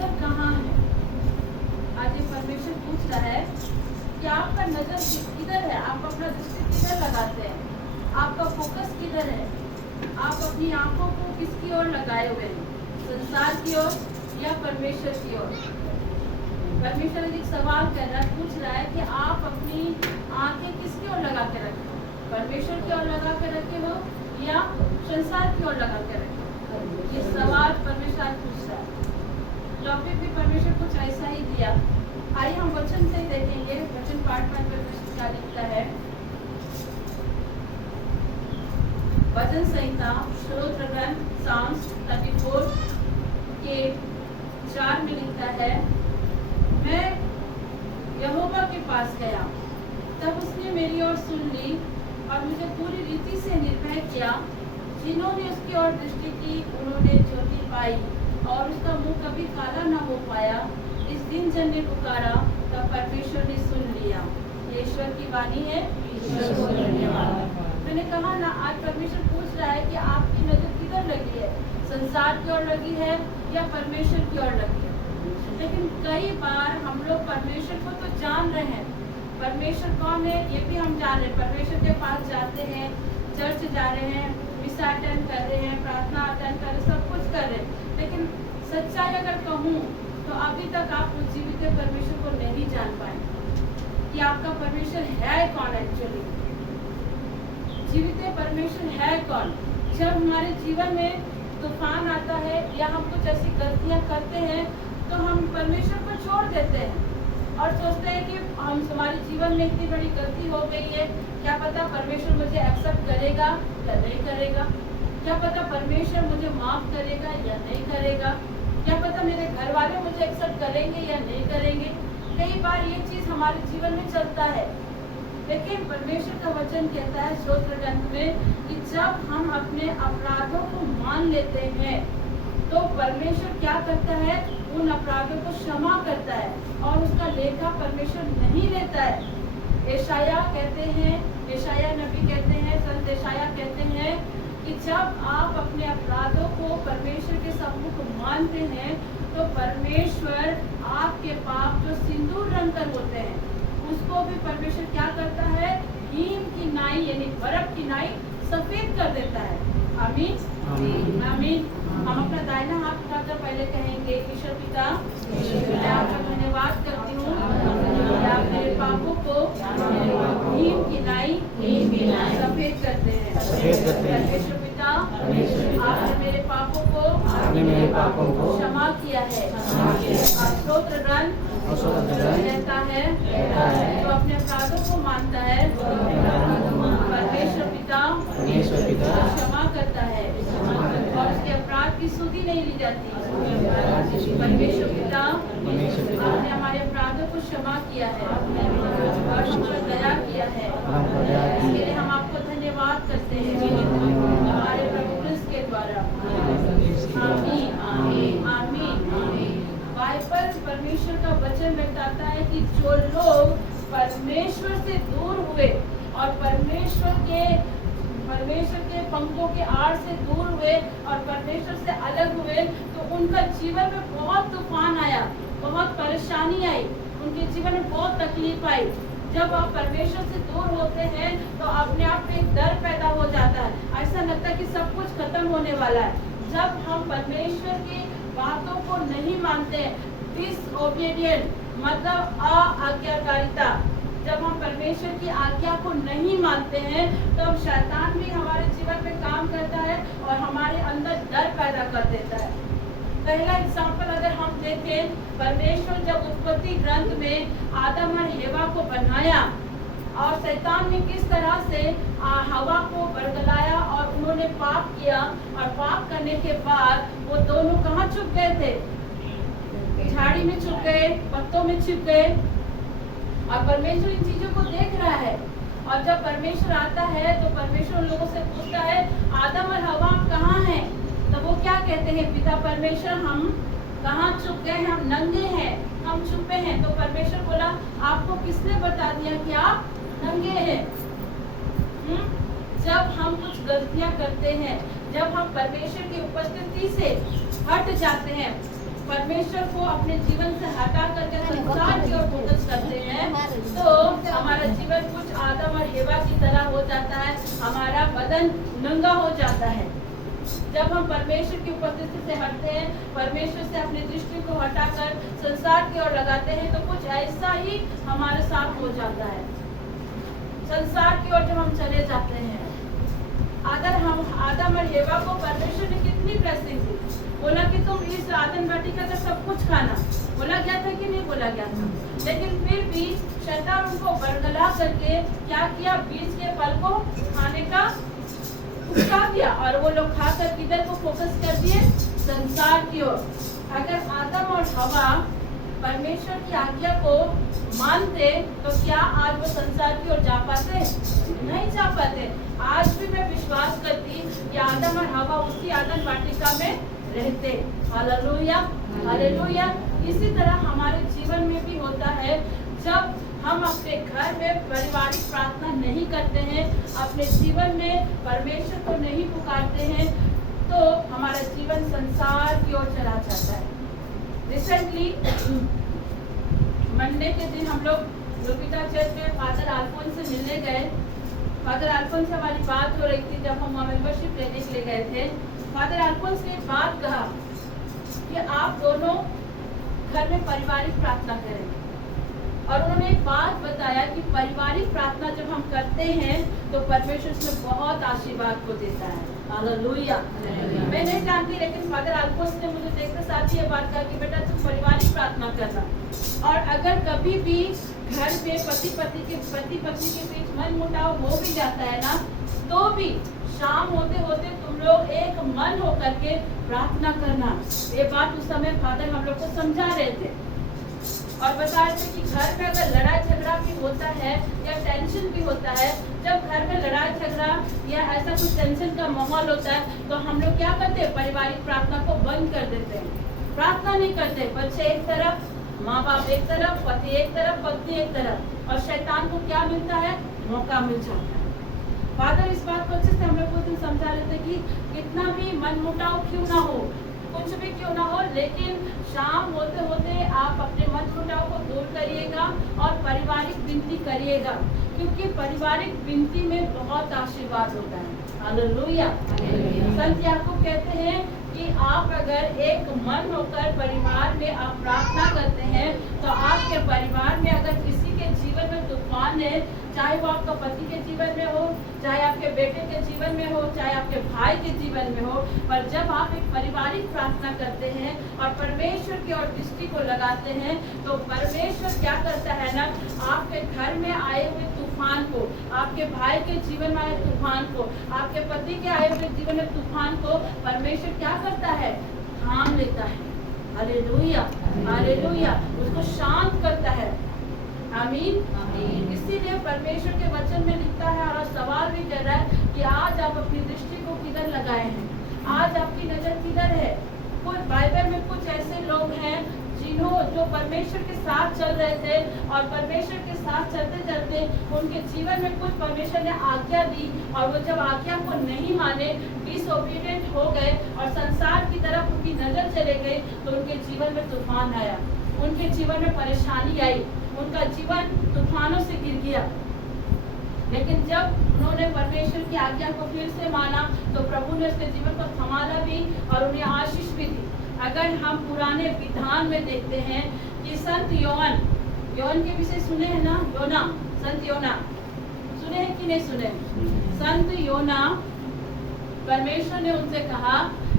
नजर कहाँ है? आज ये परमेश्वर पूछ रहा है कि आपका नजर किधर है, आप अपना दृष्टि किधर लगाते हैं, आपका फोकस किधर है, आप अपनी आंखों को किसकी ओर लगाए हुए हैं, संसार की ओर या परमेश्वर की ओर? परमेश्वर एक सवाल कर रहा है, पूछ रहा है कि आप अपनी आंखें किसकी ओर लगा के रखे हो, परमेश्वर की ओर लगा के रखे हो या संसार की ओर लगा के रखे हो? ये सवाल परमेश्वर पूछ रहा है। टॉपिक भी परमेश्वर कुछ ऐसा ही दिया। आइए हम वचन से देखेंगे, वचन पाठ में क्या लिखता है। भजन संहिता स्तोत्र ग्रंथ साम्स 34 के 4 में लिखता है, मैं यहोवा के पास गया, तब उसने मेरी ओर सुन ली और मुझे पूरी रीति से निर्भय किया। जिन्होंने उसकी ओर दृष्टि की उन्होंने ज्योति पाई और उसका मुंह कभी काला न हो पाया। इस दिन जन ने पुकारा तब परमेश्वर ने सुन लिया। ये ईश्वर की वाणी है। ईश्वर को धन्यवाद। मैंने कहा ना, आज परमेश्वर पूछ रहा है कि आपकी नजर किधर लगी है, संसार की ओर लगी है या परमेश्वर की ओर लगी है? लेकिन कई बार हम लोग परमेश्वर को तो जान रहे हैं, परमेश्वर कौन है ये भी हम जान रहे हैं, परमेश्वर के पास जाते हैं, चर्च जा रहे हैं, मिसा अटेंड कर रहे हैं, प्रार्थना अटेंड कर रहे हैं, सब कुछ कर रहे हैं। लेकिन सच्चाई अगर कहूँ तो अभी तक आप उस जीवित परमेश्वर को नहीं जान पाए कि आपका परमेश्वर है कौन। एक्चुअली जीवित परमेश्वर है कौन? जब हमारे जीवन में तूफान आता है या हम कुछ ऐसी गलतियां करते हैं तो हम परमेश्वर को छोड़ देते हैं और सोचते हैं कि हमारे जीवन में इतनी बड़ी गलती हो गई है, क्या पता परमेश्वर मुझे एक्सेप्ट करेगा या नहीं करेगा, क्या पता परमेश्वर मुझे माफ करेगा या नहीं करेगा, क्या पता मेरे घर वाले मुझे एक्सेप्ट करेंगे या नहीं करेंगे। कई बार ये चीज हमारे जीवन में चलता है। लेकिन परमेश्वर का वचन कहता है स्तोत्र ग्रंथ में कि जब हम अपने अपराधों को मान लेते हैं तो परमेश्वर क्या करता है, उन अपराधों को क्षमा करता है और उसका लेखा परमेश्वर नहीं लेता है। यशाया कहते हैं, यशाया नबी कहते हैं, संत यशाया कहते हैं कि जब आप अपने अपराधों को परमेश्वर के सम्मुख मानते हैं तो परमेश्वर आपके पाप जो सिंदूर रंग कर होते हैं उसको भी परमेश्वर क्या करता है, हिम की नाई यानी बर्फ की नाई सफेद कर देता है। आमीन आमीन। हम अपना दाहिना हाथ उठाकर पहले कहेंगे, ईश्वर पिता मैं आपका धन्यवाद करती हूँ कि आप मेरे पापों को हिम की नाई सफेद करते हैं। परमेश्वर पिता आपने मेरे पापों को क्षमा किया है। स्तोत्र ग्रंथ कहता है जो अपने अपराधों को मानता है परमेश्वर पिता क्षमा करता है और उसके अपराध की सुधि नहीं ली जाती। परमेश्वर पिता आपने हमारे अपराधों को क्षमा किया है और हम पर दया किया है, इसके लिए हम आपको धन्यवाद करते हैं हमारे प्रभु क्रिस्त के द्वारा। आमीन आमीन आमीन। बाइबल परमेश्वर का वचन बताता है कि जो लोग परमेश्वर से दूर हुए और परमेश्वर के पंखों के आड़ से दूर हुए और परमेश्वर से अलग हुए तो उनका जीवन में बहुत तूफान आया, बहुत परेशानी आई, उनके जीवन में बहुत तकलीफ आई। जब आप परमेश्वर से दूर होते हैं तो अपने आप में एक डर पैदा हो जाता है, ऐसा लगता है कि सब कुछ खत्म होने वाला है। जब हम परमेश्वर की बातों को नहीं मानते, डिसओबीडिएंट मतलब आज्ञाकारिता, जब हम परमेश्वर की आज्ञा को नहीं मानते हैं तो शैतान भी हमारे जीवन में काम करता है और हमारे अंदर डर पैदा कर देता है। पहला एग्जाम्पल अगर हम देखें, परमेश्वर जब उत्पत्ति ग्रंथ में आदम और हेवा को बनाया और शैतान ने किस तरह से हवा को बरगलाया और उन्होंने पाप किया और पाप करने के बाद वो दोनों कहाँ छुप गए थे? झाड़ी में छुप गए, पत्तों में छुप गए और परमेश्वर इन चीजों को देख रहा है। और जब परमेश्वर आता है तो परमेश्वर उन लोगों से पूछता है आदम और हवा आप कहाँ हैं? तो वो क्या कहते हैं, पिता परमेश्वर हम कहाँ छुप गए, हम नंगे हैं, हम छुपे हैं। तो परमेश्वर बोला आपको किसने बता दिया कि आप नंगे हैं? जब हम कुछ गलतियां करते हैं, जब हम परमेश्वर की उपस्थिति से हट जाते हैं परमेश्वर को अपने जीवन से हटा करके संसार की ओर फोकस करते हैं तो हमारा जीवन कुछ आदम और हेवा की तरह हो जाता है, हमारा बदन नंगा हो जाता है। जब हम परमेश्वर की उपस्थिति से हटते हैं, परमेश्वर से अपनी दृष्टि को हटाकर संसार की ओर लगाते हैं तो कुछ ऐसा ही हमारे साथ हो जाता है। संसार की ओर जब हम चले जाते हैं, अगर हम आदम और हेवा को परमेश्वर ने कितनी ब्लेसिंग दी, बोला कि तुम इस आदम वाटिका का सब कुछ खाना, बोला गया था कि नहीं बोला गया था, लेकिन फिर भी शैतान उनको बरगला करके क्या किया, बीज के फल को खाने का उकसा दिया और वो लोग खाकर किधर को फोकस कर दिए, संसार की ओर। अगर आदम और हवा परमेश्वर की आज्ञा को मानते तो क्या आज वो संसार की ओर जा पाते? नहीं जा पाते। आज भी मैं विश्वास करती कि आदम और हवा उसी आदम वाटिका में रहते। Hallelujah, hallelujah. इसी तरह हमारे जीवन में भी होता है, जब हम अपने घर में पारिवारिक प्रार्थना नहीं करते हैं, अपने जीवन में परमेश्वर को नहीं पुकारते हैं, तो हमारा जीवन संसार की ओर चला जाता है। रिसेंटली मंडे के दिन हम लोग लुपिता चर्च में फादर अल्फोंस से मिलने गए। फादर अल्फोंस से हमारी बात हो रही थी जब हम मेंबरशिप लेने के लिए गए थे। फादर अल्फोंस ने एक बात कहा कि आप दोनों घर में पारिवारिक प्रार्थना करें, और उन्होंने एक बात बताया कि पारिवारिक प्रार्थना जब हम करते हैं तो परमेश्वर उसमें बहुत आशीर्वाद को देता है। हालेलुया। मैं नहीं जानती, लेकिन फादर अल्फोंस ने मुझे देखते साथ ये बात कहा कि बेटा तुम पारिवारिक प्रार्थना करना, और अगर कभी भी घर में पति पत्नी के बीच मन मुटाव हो भी जाता है ना, तो भी शाम होते होते तुम लोग एक मन होकर के प्रार्थना करना। ये बात उस समय फादर हम लोग को समझा रहे थे और बता रहे थे कि घर में अगर लड़ाई झगड़ा भी होता है या टेंशन भी होता है, जब घर में लड़ाई झगड़ा या ऐसा कुछ टेंशन का माहौल होता है तो हम लोग क्या करते हैं, पारिवारिक प्रार्थना को बंद कर देते हैं, प्रार्थना नहीं करते। बच्चे एक तरफ, माँ बाप एक तरफ, पति एक तरफ, पत्नी एक तरफ, और शैतान को क्या मिलता है, मौका मिल जाता है। फादर इस बात को अच्छे से हम लोग को समझा रहे थे कि कितना भी मनमुटाव क्यों ना हो, कुछ भी क्यों ना हो, लेकिन शाम होते होते आप अपने मनमुटाव को दूर करिएगा और पारिवारिक विनती करिएगा, क्योंकि पारिवारिक विनती में बहुत आशीर्वाद होता है। हालेलुया। संत याकूब कहते हैं कि आप अगर एक मन होकर परिवार में आप प्रार्थना करते हैं तो आपके परिवार में अगर किसी के जीवन में तूफान है, चाहे वो आपका पति के जीवन में हो, चाहे आपके बेटे के जीवन में हो, चाहे आपके भाई के जीवन में हो, पर जब आप एक पारिवारिक प्रार्थना करते हैं और परमेश्वर की ओर दृष्टि को लगाते हैं तो परमेश्वर क्या करता है ना, आपके घर में आए हुए तूफान को, आपके भाई के जीवन में आए तूफान को, आपके पति के आए हुए जीवन में तूफान को परमेश्वर क्या करता है, थाम लेता है। Hallelujah, hallelujah. उसको शांत करता है। आमीन। इसीलिए परमेश्वर के वचन में लिखता है और सवाल भी कर रहा है कि आज आप अपनी दृष्टि को किधर लगाए हैं, आज आपकी नजर किधर है। कुछ बाइबल में कुछ ऐसे लोग हैं जो परमेश्वर के साथ चल रहे थे और परमेश्वर के साथ चलते चलते उनके जीवन में कुछ परमेश्वर ने आज्ञा दी और वो जब आज्ञा को नहीं माने, डिसोबीडिएंट हो गए और संसार की तरफ उनकी नजर चले गई, तो उनके जीवन में तूफान आया, उनके जीवन में परेशानी आई, उनका जीवन तूफानों से गिर गया। लेकिन जब उन्होंने परमेश्वर की आज्ञा को फिर से माना तो प्रभु ने उसके जीवन को संभाला भी और उन्हें आशीष भी दी। अगर हम पुराने विधान में देखते हैं कि संत योन के विषय सुने हैं ना, योना, संत योना सुने हैं कि नहीं सुने? संत योना, परमेश्वर ने उनसे कहा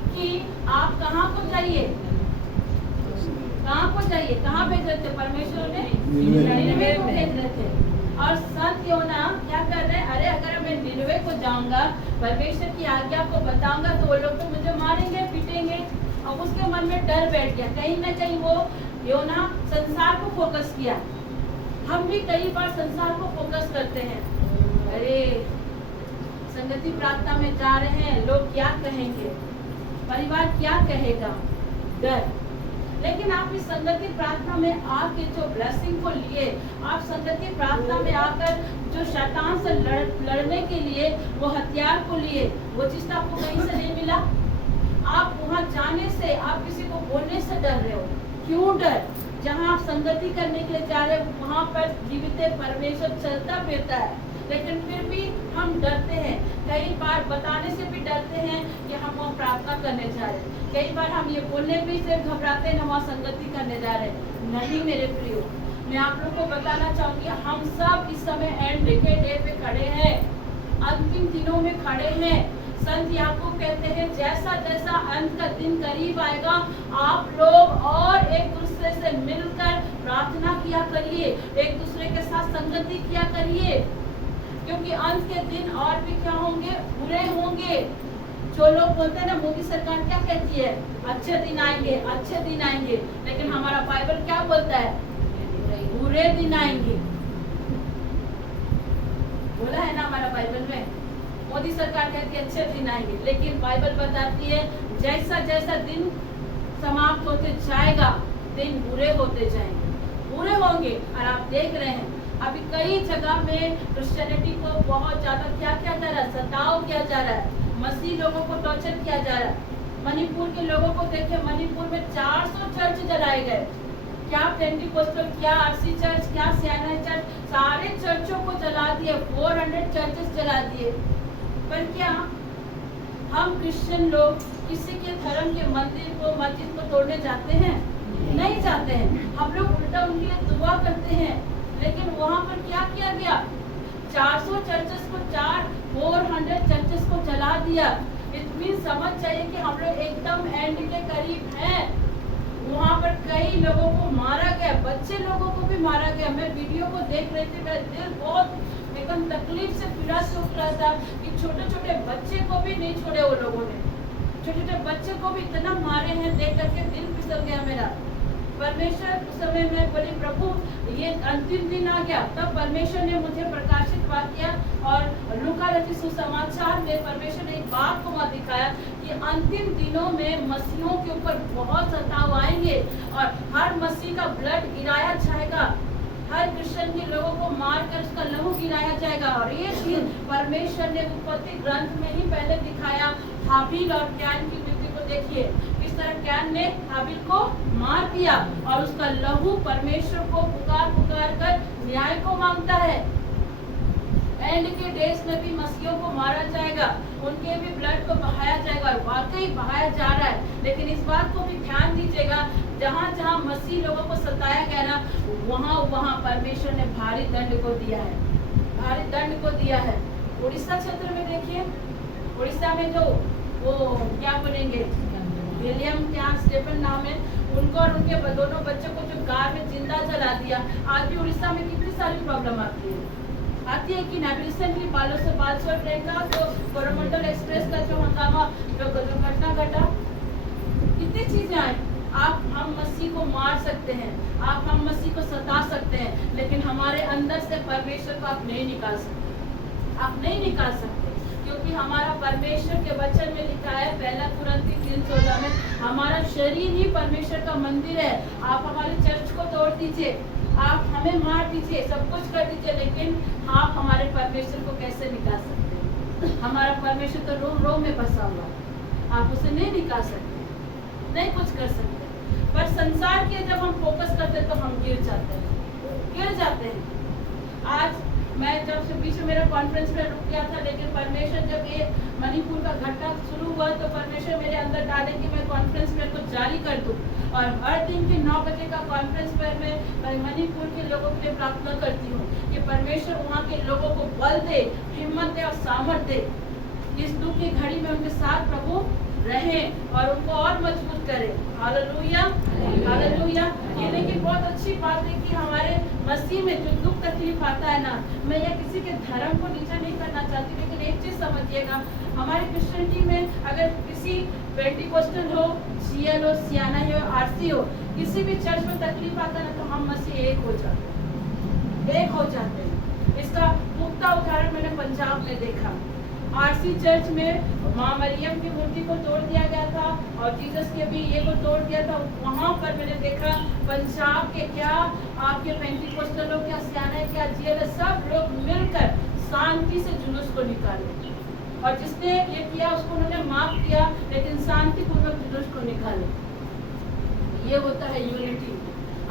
कि आप कहाँ को जाइए, कहाँ को जाइए, कहाँ भेज रहे थे परमेश्वर ने? निनवे को भेज रहे थे। और संत योना क्या कर रहे हैं, अरे अगर मैं निनवे को जाऊंगा, परमेश्वर की आज्ञा को बताऊंगा तो वो लोग तो मुझे मारेंगे, पीटेंगे। और उसके मन में डर बैठ गया, कहीं ना कहीं वो योना संसार को फोकस किया। हम भी कई बार संसार को फोकस करते हैं, अरे संगति प्रार्थना में जा रहे हैं, लोग क्या कहेंगे, परिवार क्या कहेगा, डर। लेकिन आप इस संगति प्रार्थना में आके जो ब्लेसिंग को लिए, आप संगति प्रार्थना में आकर जो शैतान से लड़ने के लिए वो हथियार को लिए, वो चीज तो आपको कहीं से नहीं मिला। आप वहां जाने से, आप किसी को बोलने से डर रहे हो, क्यों डर? जहाँ आप संगति करने के लिए जा रहे हैं वहाँ पर जीवित परमेश्वर चलता फिरता है, लेकिन फिर भी हम डरते हैं। कई बार बताने से भी डरते हैं कि हम वहाँ प्रार्थना करने जा रहे हैं। कई बार हम ये बोलने भी से घबराते हैं, वहाँ संगति करने जा रहे हैं। नहीं मेरे प्रियो, मैं आप लोग को बताना चाहूंगी, हम सब इस समय एंड के डे पे खड़े हैं, अंतिम दिनों में खड़े हैं। संत याकूब कहते हैं जैसा जैसा अंत का दिन करीब आएगा, आप लोग और एक दूसरे से मिलकर प्रार्थना किया करिए, एक दूसरे के साथ संगति किया करिए, क्योंकि अंत के दिन और भी क्या होंगे? बुरे होंगे। जो लोग बोलते हैं ना, मोदी सरकार क्या कहती है? अच्छे दिन आएंगे, अच्छे दिन आएंगे, लेकिन हमारा बाइबल क्या बोलता है? बुरे दिन आएंगे। बोला है ना हमारा बाइबल में, मोदी सरकार कहती है अच्छे दिन आएंगे, लेकिन बाइबल बताती है जैसा जैसा दिन समाप्त होते जाएगा, दिन बुरे होते जाएंगे, बुरे होंगे। और आप देख रहे हैं अभी कई जगह में क्रिश्चियनिटी को बहुत ज्यादा क्या किया जा रहा है? सताव किया जा रहा है, मसीह लोगों को टॉर्चर किया जा रहा है। मणिपुर के लोगों को देखिए, मणिपुर में 400 चर्च जलाए गए। क्या पेंटिकोस्टल, क्या आरसी चर्च, क्या सियाना चर्च, सारे चर्चों को जला दिए, 400 चर्चेस जला दिए। पर क्या हम क्रिश्चियन लोग किसी के धर्म के मंदिर को, मस्जिद को तोड़ने जाते हैं? नहीं जाते हैं। हम लोग उल्टा उनके लिए दुआ करते हैं, लेकिन वहाँ पर क्या किया गया? 400 चर्चेस को 400 चर्चेस को जला दिया। इतनी समझ चाहिए कि हम लोग एकदम एंड के करीब हैं। वहाँ पर कई लोगों को मारा गया, बच्चे लोगों को भी मारा गया। मैं वीडियो को देख रही थी, मेरा दिल बहुत एकदम तकलीफ से पीड़ा से उठ रहा था कि छोटे छोटे बच्चे को भी नहीं छोड़े वो लोगों ने, छोटे छोटे बच्चे को भी इतना मारे हैं, देख करके दिल फिसल गया मेरा। परमेश्वर उस समय में बोली प्रभु ये अंतिम दिन आ गया। तब परमेश्वर ने मुझे प्रकाशित बात किया और लूका रचित सुसमाचार में परमेश्वर ने एक बात को वहाँ दिखाया कि अंतिम दिनों में मसीहों के ऊपर बहुत सताव आएंगे और हर मसीह का ब्लड गिराया जाएगा, हर क्रिश्चियन के लोगों को मार कर उसका लहू गिराया जाएगा। और ये चीज परमेश्वर ने उत्पत्ति ग्रंथ में ही पहले दिखाया। हाबिल और कैन की मृत्यु को देखिए, किस तरह कैन ने हाबिल को मार दिया और उसका लहू परमेश्वर को पुकार पुकार कर न्याय को मांगता है। एंड के डेज में भी मसीहों को मारा जाएगा, उनके भी ब्लड को बहाया जाएगा और वाकई बहाया जा रहा है। लेकिन इस बात को भी ध्यान दीजिएगा, जहाँ जहाँ मसीह लोगों को सताया गया ना, वहाँ वहाँ परमेश्वर ने भारी दंड को दिया है, भारी दंड को दिया है। उड़ीसा क्षेत्र में देखिए, उड़ीसा में जो वो क्या बोलेंगे, विलियम क्या स्टेफन नाम है, उनको और उनके दोनों बच्चों को जो कार में जिंदा जला दिया। आज भी उड़ीसा में कितनी सारी प्रॉब्लम आती है कि ना। रिसेंटली बालेश्वर ट्रेन का जो कोरोमंडल एक्सप्रेस का जो हंगामा, जो घटना घटा, कितनी चीजें आई। आप हम मसीह को मार सकते हैं, आप हम मसीह को सता सकते हैं, लेकिन हमारे अंदर से परमेश्वर को आप नहीं निकाल सकते, आप नहीं निकाल सकते, क्योंकि हमारा परमेश्वर के वचन में लिखा है, पहला कुरिन्थी 3:14 में, हमारा शरीर ही परमेश्वर का मंदिर है। आप हमारे चर्च को तोड़ दीजिए, आप हमें मार दीजिए, सब कुछ कर दीजिए, लेकिन आप हमारे परमेश्वर को कैसे निकाल सकते हैं? हमारा परमेश्वर तो रोम रोम में बसा हुआ, आप उसे नहीं निकाल सकते, नहीं कुछ कर सकते। पर संसार के जब हम फोकस करते हैं तो हम गिर जाते हैं, गिर जाते हैं। आज मैं जब से बीच में मेरा कॉन्फ्रेंस में रुक गया था, लेकिन परमेश्वर जब ये मणिपुर का घटना शुरू हुआ तो परमेश्वर मेरे अंदर डाले कि मैं कॉन्फ्रेंस में को जारी कर दूं और हर दिन के 9 बजे का कॉन्फ्रेंस पर मैं मणिपुर के लोगों के लिए प्रार्थना करती हूँ कि परमेश्वर वहाँ के लोगों को बल दे, हिम्मत दे और सामर्थ्य दे। इस दुख की घड़ी में उनके साथ प्रभु रहे और उनको और मजबूत करे। Hallelujah, hallelujah. ये लेकिन बहुत अच्छी बात है कि हमारे मसीह में जो दुख तकलीफ आता है ना, मैं ये किसी के धर्म को नीचा नहीं करना चाहती, लेकिन एक चीज समझिएगा, हमारे क्रिश्चियनिटी में अगर किसी पेंटिकोस्टल हो, सीएल हो, सियाना हो, आरसी हो, किसी भी चर्च में तकलीफ आता है ना, तो हम मसीह एक हो जाते हैं, एक हो जाते हैं। इसका पुख्ता उदाहरण मैंने पंजाब में देखा। आरसी चर्च में माँ मरियम की मूर्ति को तोड़ दिया गया था और जीसस के भी ये को तोड़ दिया था। वहाँ पर मैंने देखा पंजाब के क्या आपके पेंटिकोस्टल लोग, क्या सियाना, क्या जीएल, सब लोग मिलकर शांति से जुलूस को निकाले और जिसने ये किया उसको उन्होंने माफ किया, लेकिन शांतिपूर्वक जुलूस को निकाले। ये होता है यूनिटी।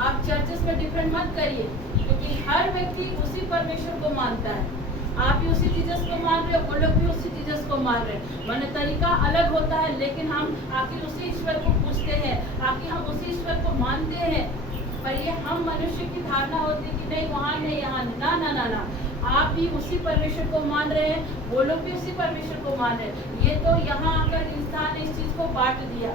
आप चर्चेस में डिफरेंट मत करिए, क्योंकि हर व्यक्ति उसी परमेश्वर को मानता है। आप भी उसी जीसस को मान रहे हो, वो लोग भी उसी जीसस को मान रहे हैं। माने तरीका अलग होता है, लेकिन हम आखिर उसी ईश्वर को पूछते हैं, आखिर हम उसी ईश्वर को मानते हैं। पर ये हम मनुष्य की धारणा होती है कि नहीं, वहाँ नहीं, यहाँ नहीं। ना ना ना ना, आप भी उसी परमेश्वर को मान रहे हैं, वो लोग भी उसी परमेश्वर को मान रहे हैं। ये तो यहाँ आकर इंसान ने इस चीज को बांट दिया,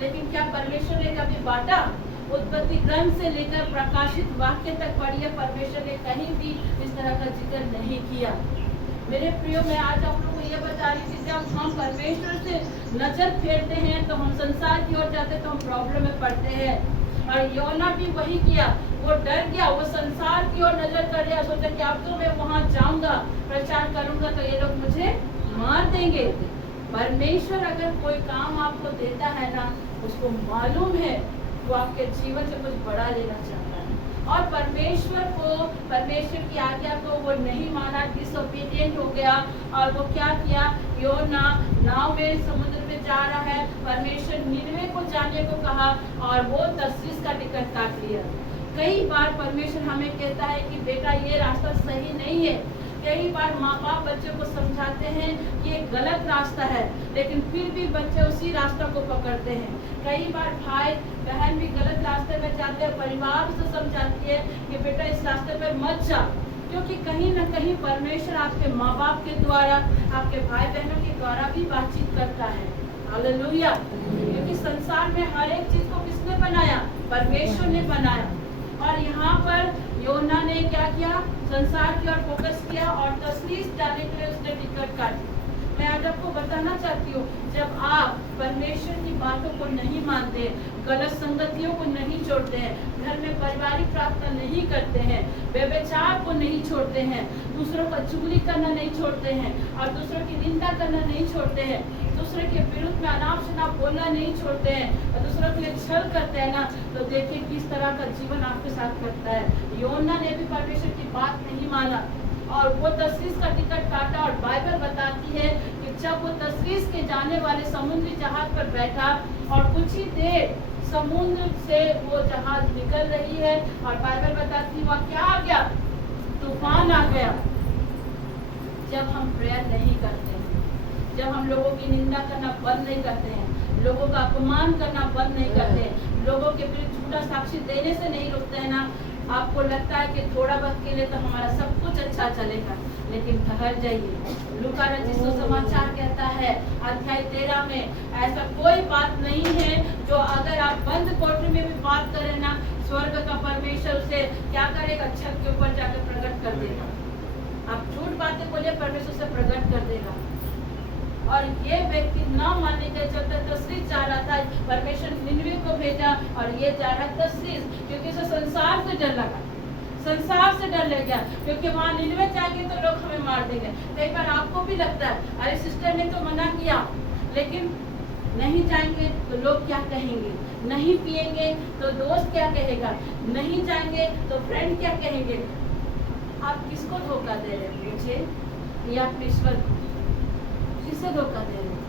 लेकिन क्या परमेश्वर ने कभी बांटा? उत्पत्ति ग्रंथ से लेकर प्रकाशित वाक्य तक पढ़िए, परमेश्वर ने कहीं भी इस तरह का जिक्र नहीं किया। मेरे प्रियो, मैं आज आप लोगों को ये बता रही थी, जब हम परमेश्वर से नजर फेरते हैं तो हम संसार की ओर जाते हैं, तो हम प्रॉब्लम में पड़ते हैं। और योना भी वही किया, वो डर गया, वो संसार की ओर नजर कर रहा, सोचा कि अब तो मैं वहां जाऊंगा, प्रचार करूंगा तो ये लोग मुझे मार देंगे। परमेश्वर अगर कोई काम आपको देता है ना, उसको मालूम है वो आपके जीवन से कुछ बड़ा लेना चाहता है। और परमेश्वर की आज्ञा को वो नहीं माना, डिसोबीडिएंट हो गया। और वो क्या किया, योना नाव में समुद्र में जा रहा है, परमेश्वर निनवे को जाने को कहा और वो तर्शीश का टिकट काट लिया। कई बार परमेश्वर हमें कहता है कि बेटा ये रास्ता सही नहीं है। कई बार माँ बाप बच्चों को समझाते हैं कि ये गलत रास्ता है, लेकिन फिर भी बच्चे उसी रास्ता को पकड़ते हैं। कई बार भाई बहन भी गलत रास्ते में जाते हैं, परिवार उसे समझाती है कि बेटा इस रास्ते पर मत जा, क्योंकि कहीं न कहीं परमेश्वर आपके माँ बाप के द्वारा, आपके भाई बहनों के द्वारा भी बातचीत करता है। हालेलुया। क्योंकि संसार में हर एक चीज को किसने बनाया? परमेश्वर ने बनाया। और यहाँ पर योना ने क्या किया, संसार की ओर फोकस किया और तर्शीश जाने के लिए उसने टिकट काटी। मैं आज आपको बताना चाहती हूँ, जब आप परमेश्वर की बातों को नहीं मानते, गलत संगतियों को नहीं छोड़ते हैं, घर में पारिवारिक प्रार्थना नहीं करते हैं, व्यभिचार को नहीं छोड़ते हैं, दूसरों का चुगली करना नहीं छोड़ते हैं और दूसरों की निंदा करना नहीं छोड़ते हैं, दूसरे के विरुद्ध में अनाप शनाप बोलना नहीं छोड़ते हैं और दूसरों के लिए छल करते हैं ना, तो देखिए किस तरह का जीवन आपके साथ करता है। योना ने भी परमेश्वर की बात नहीं माना और वो तर्शीश का टिकट काटा। और बाइबल बताती है कि जब वो तर्शीश के जाने वाले समुद्री जहाज पर बैठा और कुछ ही देर समुद्र से वो जहाज निकल रही है और बाइबल बताती है वहाँ क्या आ गया, तूफान आ गया। जब हम प्रेयर नहीं करते हैं, जब हम लोगों की निंदा करना बंद नहीं करते हैं, लोगों का अपमान करना बंद नहीं करते हैं, लोगों के विरुद्ध झूठा साक्षी देने से नहीं रुकते हैं ना, आपको लगता है कि थोड़ा वक्त के लिए तो हमारा सब कुछ अच्छा चलेगा, लेकिन ठहर जाइए। लूका रचित सुसमाचार कहता है अध्याय 13 में, ऐसा कोई बात नहीं है जो अगर आप बंद कोठरी में भी बात करें ना, स्वर्ग का परमेश्वर उसे क्या करेगा, छत के ऊपर जाकर प्रकट कर देगा। आप झूठ बातें बोलिए, परमेश्वर से प्रकट कर देगा। और ये व्यक्ति न मानने के चलते तर्शीश जा रहा था, परमेश्वर निनवे को भेजा और ये जा रहा है तर्शीश, क्योंकि उसे संसार से डर लगा, संसार से डर लग गया, क्योंकि वहाँ निनवे जाएंगे तो लोग हमें मार देंगे। कई बार आपको भी लगता है अरे सिस्टर ने तो मना किया, लेकिन नहीं जाएंगे तो लोग क्या कहेंगे, नहीं पिएंगे तो दोस्त क्या कहेगा, नहीं जाएंगे तो फ्रेंड क्या कहेंगे। आप किसको धोखा दे रहे हैं, मुझे या अपने ईश्वर को? किसे धोखा दे रहे हैं?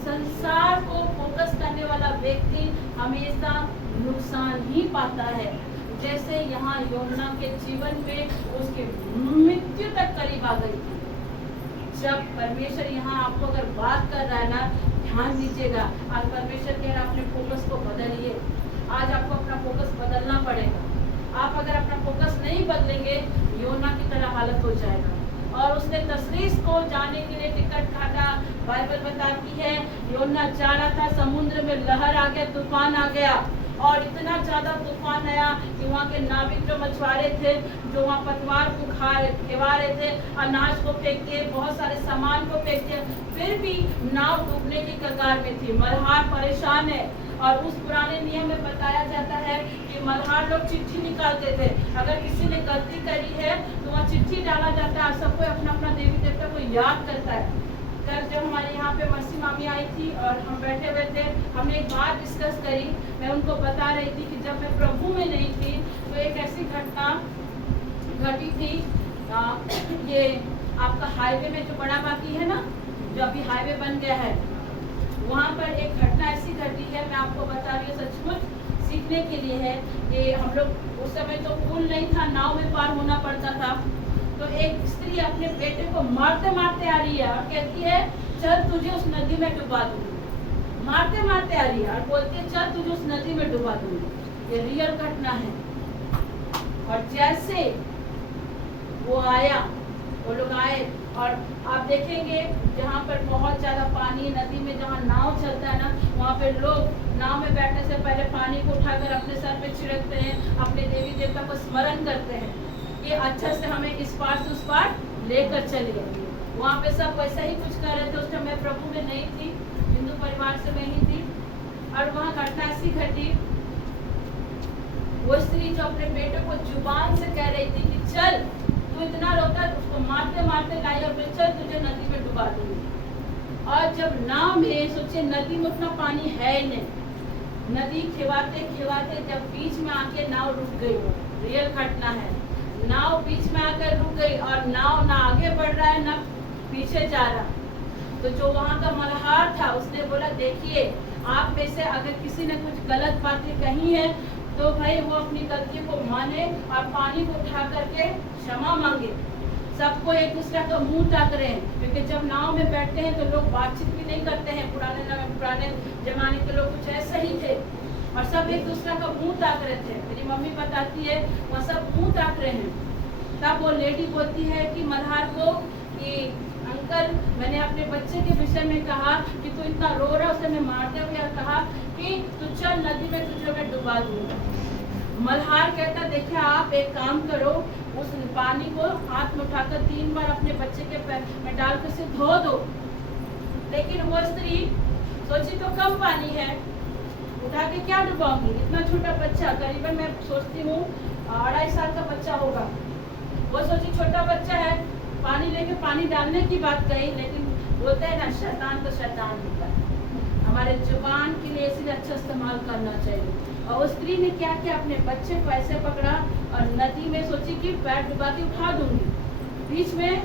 संसार को फोकस करने वाला व्यक्ति हमेशा नुकसान ही पाता है। जैसे यहाँ योना के जीवन में उसकी मृत्यु तक करीब आ गई थी। जब परमेश्वर यहाँ आपको अगर बात कर रहा है ना, ध्यान दीजिएगा। आज परमेश्वर कह रहा है अपने फोकस को बदलिए। आज आपको अपना फोकस बदलना पड़ेगा। आप अगर अपना फोकस नहीं बदलेंगे, योना की तरह हालत हो जाएगा। और उसने तर्शीश को जाने के लिए टिकट काटा। बाइबल बताती है योना जा रहा था, समुद्र में लहर आ गया, तूफान आ गया और इतना ज्यादा तूफान आया कि वहाँ के नाविक जो मछुआरे थे, जो वहाँ पतवार को खेवा रहे थे, अनाज को फेंक दिए, बहुत सारे सामान को फेंक दिया, फिर भी नाव डूबने की कगार में थी। मल्हार परेशान है और उस पुराने नियम में बताया जाता है कि मल्हार लोग चिट्ठी निकालते थे। अगर किसी ने गलती करी है तो वहाँ चिट्ठी डाला जाता है, सबको अपना अपना देवी देवता को याद करता है। कल जब हमारे यहाँ पे मसी मामी आई थी और हम बैठे हुए थे, हमने एक बात डिस्कस करी। मैं उनको बता रही थी कि जब मैं प्रभु में नहीं थी तो एक ऐसी घटना घटी थी। ये आपका हाईवे में जो बड़ा बाकी है ना, जो अभी हाईवे बन गया है, वहाँ पर एक घटना ऐसी घटी है, मैं आपको बता रही हूँ, सचमुच सीखने के लिए है। ये हम लोग उस समय तो पुल नहीं था, नाव में पार होना पड़ता था। तो एक स्त्री अपने बेटे को मारते मारते आ रही है और कहती है चल तुझे उस नदी में डुबा दूंगी। मारते मारते आ रही है और बोलती है चल तुझे उस नदी में डुबा दूंगी। ये रियल घटना है। और जैसे वो आया, वो लोग आए और आप देखेंगे जहाँ पर बहुत ज्यादा पानी नदी में, जहाँ नाव चलता है ना, वहाँ पे लोग नाव में बैठने से पहले पानी को उठाकर अपने सर पे छिड़कते हैं, अपने देवी देवता को स्मरण करते हैं कि अच्छा से हमें इस पार से उस पार लेकर चलिए। वहाँ पे सब वैसा ही कुछ कर रहे थे। उस टाइम मैं प्रभु में नहीं थी, हिंदू परिवार से मैं ही थी। और वहाँ घटना ऐसी घटी, वो स्त्री जो अपने बेटे को जुबान से कह रही थी कि चल, तू इतना रोता है, उसको मारते मारते लाई और चल तुझे नदी में डुबा दूंगी। और जब नाव में, सोचिए नदी में उतना पानी है ही नहीं, नदी खिवाते खिवाते जब बीच में आके नाव रुक गई, रियल घटना है, नाव बीच में आकर रुक गई और नाव ना आगे बढ़ रहा है ना पीछे जा रहा। तो जो वहाँ का मल्हार था उसने बोला देखिए, आप में से अगर किसी ने कुछ गलत बातें कही है तो भाई वो अपनी गलती को माने और पानी को उठा करके क्षमा मांगे। सबको एक दूसरे का मुंह ताक रहे हैं, क्योंकि जब नाव में बैठते हैं तो लोग बातचीत भी नहीं करते हैं। पुराने जमाने के लोग कुछ ऐसे ही थे और सब एक दूसरे का मुंह ताक रहे थे। मेरी मम्मी बताती है वह सब मुंह ताक रहे हैं। तब वो लेडी बोलती है कि मल्हार को कि अंकल, मैंने अपने बच्चे के विषय में कहा कि तू इतना रो रहा है। उसे मैं मारते हुए कहा कि तू चल नदी में, तुझे मैं डुबा दूंगा। मल्हार कहता देखिए आप एक काम करो, उस पानी को हाथ में उठाकर 3 बार अपने बच्चे के पैर में डालकर से धो दो। लेकिन वो स्त्री सोची तो कम पानी है, उठा के क्या डुबाऊंगी, इतना छोटा बच्चा, करीबन मैं सोचती हूँ 2.5 साल का बच्चा होगा। वो सोची छोटा बच्चा है, पानी लेके पानी डालने की बात कही। लेकिन बोलते हैं ना शैतान तो शैतान होता है। हमारे जुबान के लिए इसलिए अच्छा इस्तेमाल करना चाहिए। और उस स्त्री ने क्या किया, अपने बच्चे को ऐसे पकड़ा और नदी में सोची कि पैर डुबा के उठा दूंगी, बीच में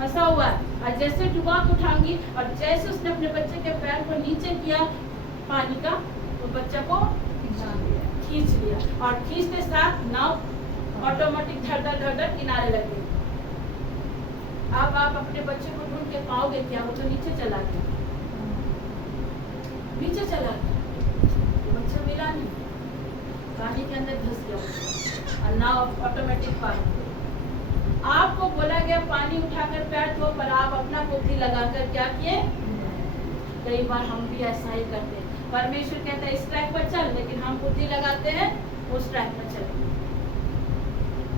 फंसा हुआ है। और जैसे डुबा के उठाऊंगी और जैसे उसने अपने बच्चे के पैर को नीचे किया पानी का, तो बच्चा को खींच लिया और खींचते साथ नाव ऑटोमेटिक धड़-धड़ किनारे लग गई। अब आप अपने बच्चे को ढूंढ के पाओगे क्या? वो तो नीचे चला गया, नीचे चला गया, बच्चा मिला नहीं, पानी के अंदर घुस गया और नाव ऑटोमेटिक पार। आपको बोला गया पानी उठाकर पैर धो, पर आप अपना बुद्धि लगाकर क्या किए? कई बार हम भी ऐसा ही करते हैं। परमेश्वर कहता है इस ट्रैक पर चल, लेकिन हम बुद्धि लगाते हैं उस ट्रैक पर चले।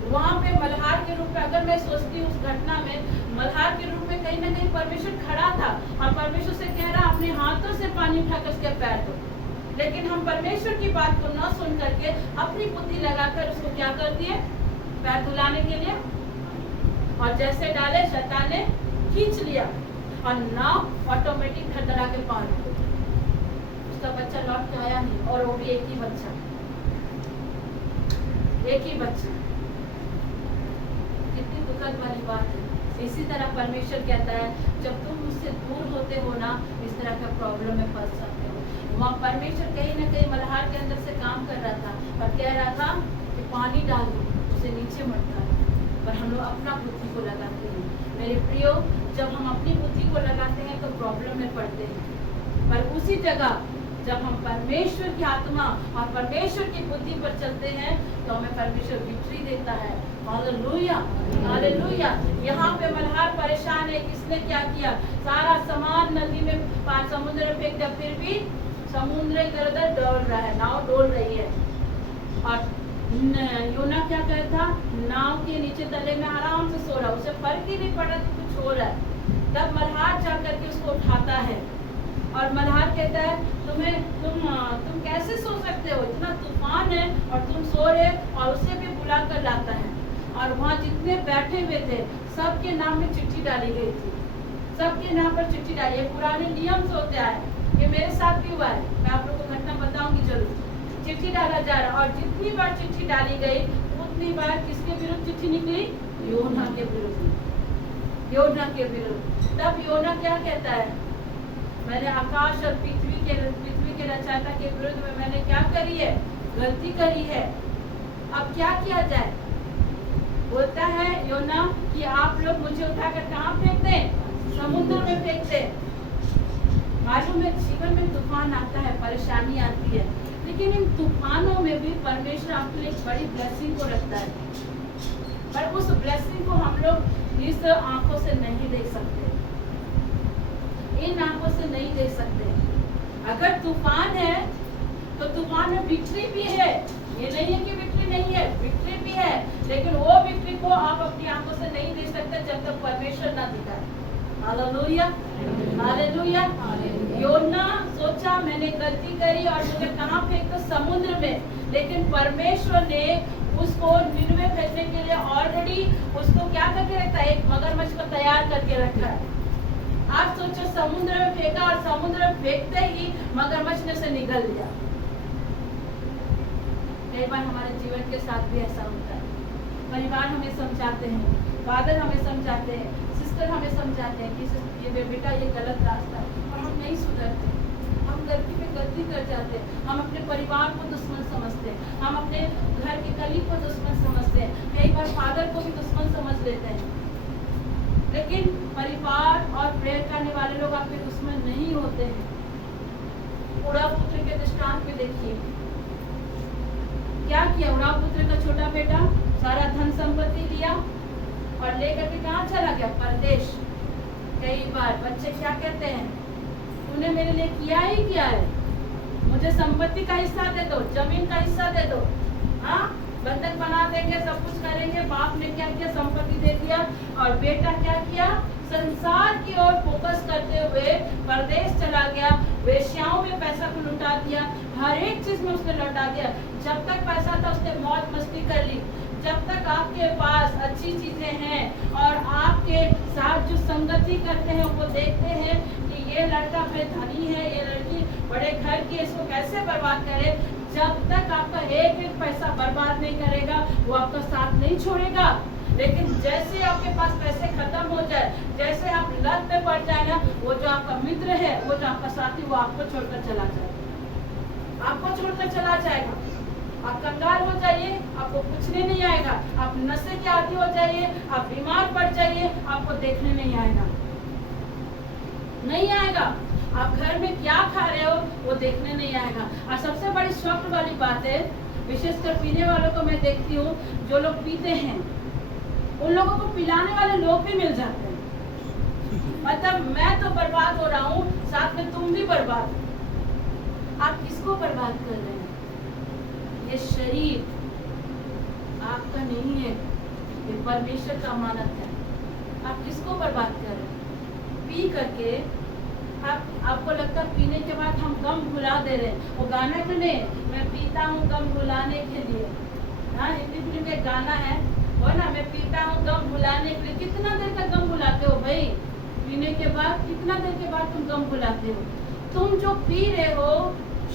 वहाँ पे मल्हार के रूप में, अगर मैं सोचती हूँ उस घटना में, मल्हार के रूप में कहीं ना कहीं परमेश्वर खड़ा था और परमेश्वर से कह रहा अपने हाथों से पानी उठाकर उसके पैर धो। लेकिन हम परमेश्वर की बात को न सुन करके अपनी बुद्धि लगाकर उसको क्या कर दिए? पैर धुलाने के लिए, और जैसे डाले शैतान ने खींच लिया और नाव ऑटोमेटिक धड़धड़ा के पार हो गई। उसका बच्चा लौट के आया नहीं, और वो भी एक ही बच्चा, एक ही बच्चा। कितनी दुखद वाली बात है। इसी तरह परमेश्वर कहता है जब तुम मुझसे दूर होते हो ना, इस तरह का प्रॉब्लम में फंस जाते हो। वहाँ परमेश्वर कहीं ना कहीं मल्हार के अंदर से काम कर रहा था और कह रहा था कि पानी डाल दो, उसे नीचे मत डालो। पर हम लोग अपना बुद्धि को लगाते हैं। मेरे प्रियो, जब हम अपनी बुद्धि को लगाते हैं तो प्रॉब्लम में पड़ते हैं। पर उसी जगह जब हम परमेश्वर की आत्मा और परमेश्वर की बुद्धि पर चलते हैं तो हमें परमेश्वर विक्ट्री देता है। Hallelujah, hallelujah. यहाँ पे मल्हार परेशान है, किसने क्या किया? सारा सामान नदी में, समुद्र में फेंक दिया, फिर भी समुद्र इधर उधर डोल रहा है, नाव डोल रही है। और योना क्या कहता था? नाव के नीचे तले में आराम से सो रहा, उसे फर्क ही नहीं पड़ा कि कुछ हो रहा है। तब मल्हार जा करके उसको उठाता है और मल्हार कहता है तुम कैसे सो सकते हो? इतना तूफान है और तुम सो रहे, और उसे भी बुला कर लाता है। और वहाँ जितने बैठे हुए थे सबके नाम में चिट्ठी डाली गई थी, सबके नाम पर चिट्ठी डाली है। पुराने नियम से होते आए, ये मेरे साथ भी हुआ है, मैं आप लोग को घटना बताऊंगी जरूर। चिट्ठी डाला जा रहा, और जितनी बार चिट्ठी डाली गई उतनी बार किसके विरुद्ध चिट्ठी निकली? योना के विरुद्ध, योना के विरुद्ध। तब योना क्या कहता है? मैंने आकाश और पृथ्वी पृथ्वी के रचयिता के विरुद्ध में मैंने क्या करी है, गलती करी है। अब क्या किया जाए? बोलता है योना कि आप लोग मुझे उठाकर कहाँ फेंक दें? समुद्र में फेंक दें। मालूम है जीवन में तूफान आता है, परेशानी आती है, लेकिन इन तूफानों में भी परमेश्वर आपके लिए एक बड़ी ब्लेसिंग को रखता है। पर उस ब्लेसिंग को हम लोग इस आंखों से नहीं देख सकते, इन आंखों से नहीं देख सकते। अगर तूफान है तो तूफान में विक्ट्री भी है, ये नहीं है कि विक्ट्री नहीं है, विक्ट्री भी है, लेकिन वो विक्ट्री को आप अपनी आंखों से नहीं देख सकते जब तक परमेश्वर ना दिखाए। Hallelujah, hallelujah. योना सोचा मैंने गलती करी और मुझे कहाँ फेंक दो? समुद्र में। लेकिन परमेश्वर ने उसको निनवे भेजने के लिए ऑलरेडी उसको क्या करके रखा है? एक मगरमच्छ को तैयार करके रखा है। आप सोचो, समुद्र में फेंका और समुद्र में फेंकते ही मगरमच्छ ने से निकल लिया। कई बार हमारे जीवन के साथ भी ऐसा होता है। परिवार हमें समझाते हैं, फादर हमें समझाते हैं, सिस्टर हमें समझाते हैं कि ये बेटा ये गलत रास्ता है, और हम नहीं सुधरते। हम गलती पे गलती कर जाते हैं। हम अपने परिवार को दुश्मन समझते हैं, हम अपने घर के कलीग को दुश्मन समझते हैं, कई बार फादर को भी दुश्मन समझ लेते हैं। लेकिन परिवार और प्रेयर करने वाले लोग आपके दुश्मन नहीं होते हैं। उड़ाव पुत्र के दृष्टांत में देखिए क्या किया। उड़ाव पुत्र का छोटा बेटा सारा धन संपत्ति लिया और लेकर के कहाँ चला गया? परदेश। कई बार बच्चे क्या कहते हैं? तूने मेरे लिए किया ही किया है, मुझे संपत्ति का हिस्सा दे दो, जमीन का हिस्सा दे दो। हाँ, बंधक बना देंगे, सब कुछ करेंगे। बाप ने क्या किया? संपत्ति दे दिया। और बेटा क्या किया? संसार की ओर फोकस करते हुए परदेश चला गया, वेश्याओं में पैसा को लुटा दिया, हर एक चीज में उसने लौटा दिया। जब तक पैसा था उसने मौज मस्ती कर ली। जब तक आपके पास अच्छी चीजें हैं और आपके साथ जो संगति करते हैं वो देखते हैं कि ये लड़का फिर धनी है, ये लड़की बड़े घर की, इसको कैसे बर्बाद करे, जब तक आपका एक एक पैसा बर्बाद नहीं करेगा वो आपका साथ नहीं छोड़ेगा। लेकिन जैसे आपके पास पैसे खत्म हो जाए, जैसे आप लत में पड़ जाए ना, वो जो आपका मित्र है, वो जो आपका साथी, वो आपको छोड़कर चला जाएगा, आपको छोड़कर चला जाएगा। आप कंगाल हो जाइए, आपको पूछने नहीं आएगा। आप नशे के आदी हो जाइए, आप बीमार पड़ जाइए, आपको देखने नहीं आएगा, नहीं आएगा। आप घर में क्या खा रहे हो वो देखने नहीं आएगा। और सबसे बड़ी शौक वाली बात है, विशेषकर पीने वालों को मैं देखती हूँ, जो लोग पीते हैं उन लोगों को पिलाने वाले लोग भी मिल जाते हैं। मतलब मैं तो बर्बाद हो रहा हूँ, साथ में तुम भी बर्बाद हो। आप किसको बर्बाद कर रहे हैं? ये शरीर आपका नहीं है, ये परमेश्वर का अमानत है। आप किसको बर्बाद कर रहे हैं? पी करके आपको लगता है पीने के बाद हम गम भुला दे रहे हैं। वो गाना क्यों नहीं, मैं पीता हूँ गम भुलाने के लिए। हाँ, हिंदी फिल्म में गाना है वो ना, मैं पीता हूँ गम भुलाने के लिए। कितना देर तक गम भुलाते हो भाई? पीने के बाद कितना देर के बाद तुम गम भुलाते हो? तुम जो पी रहे हो,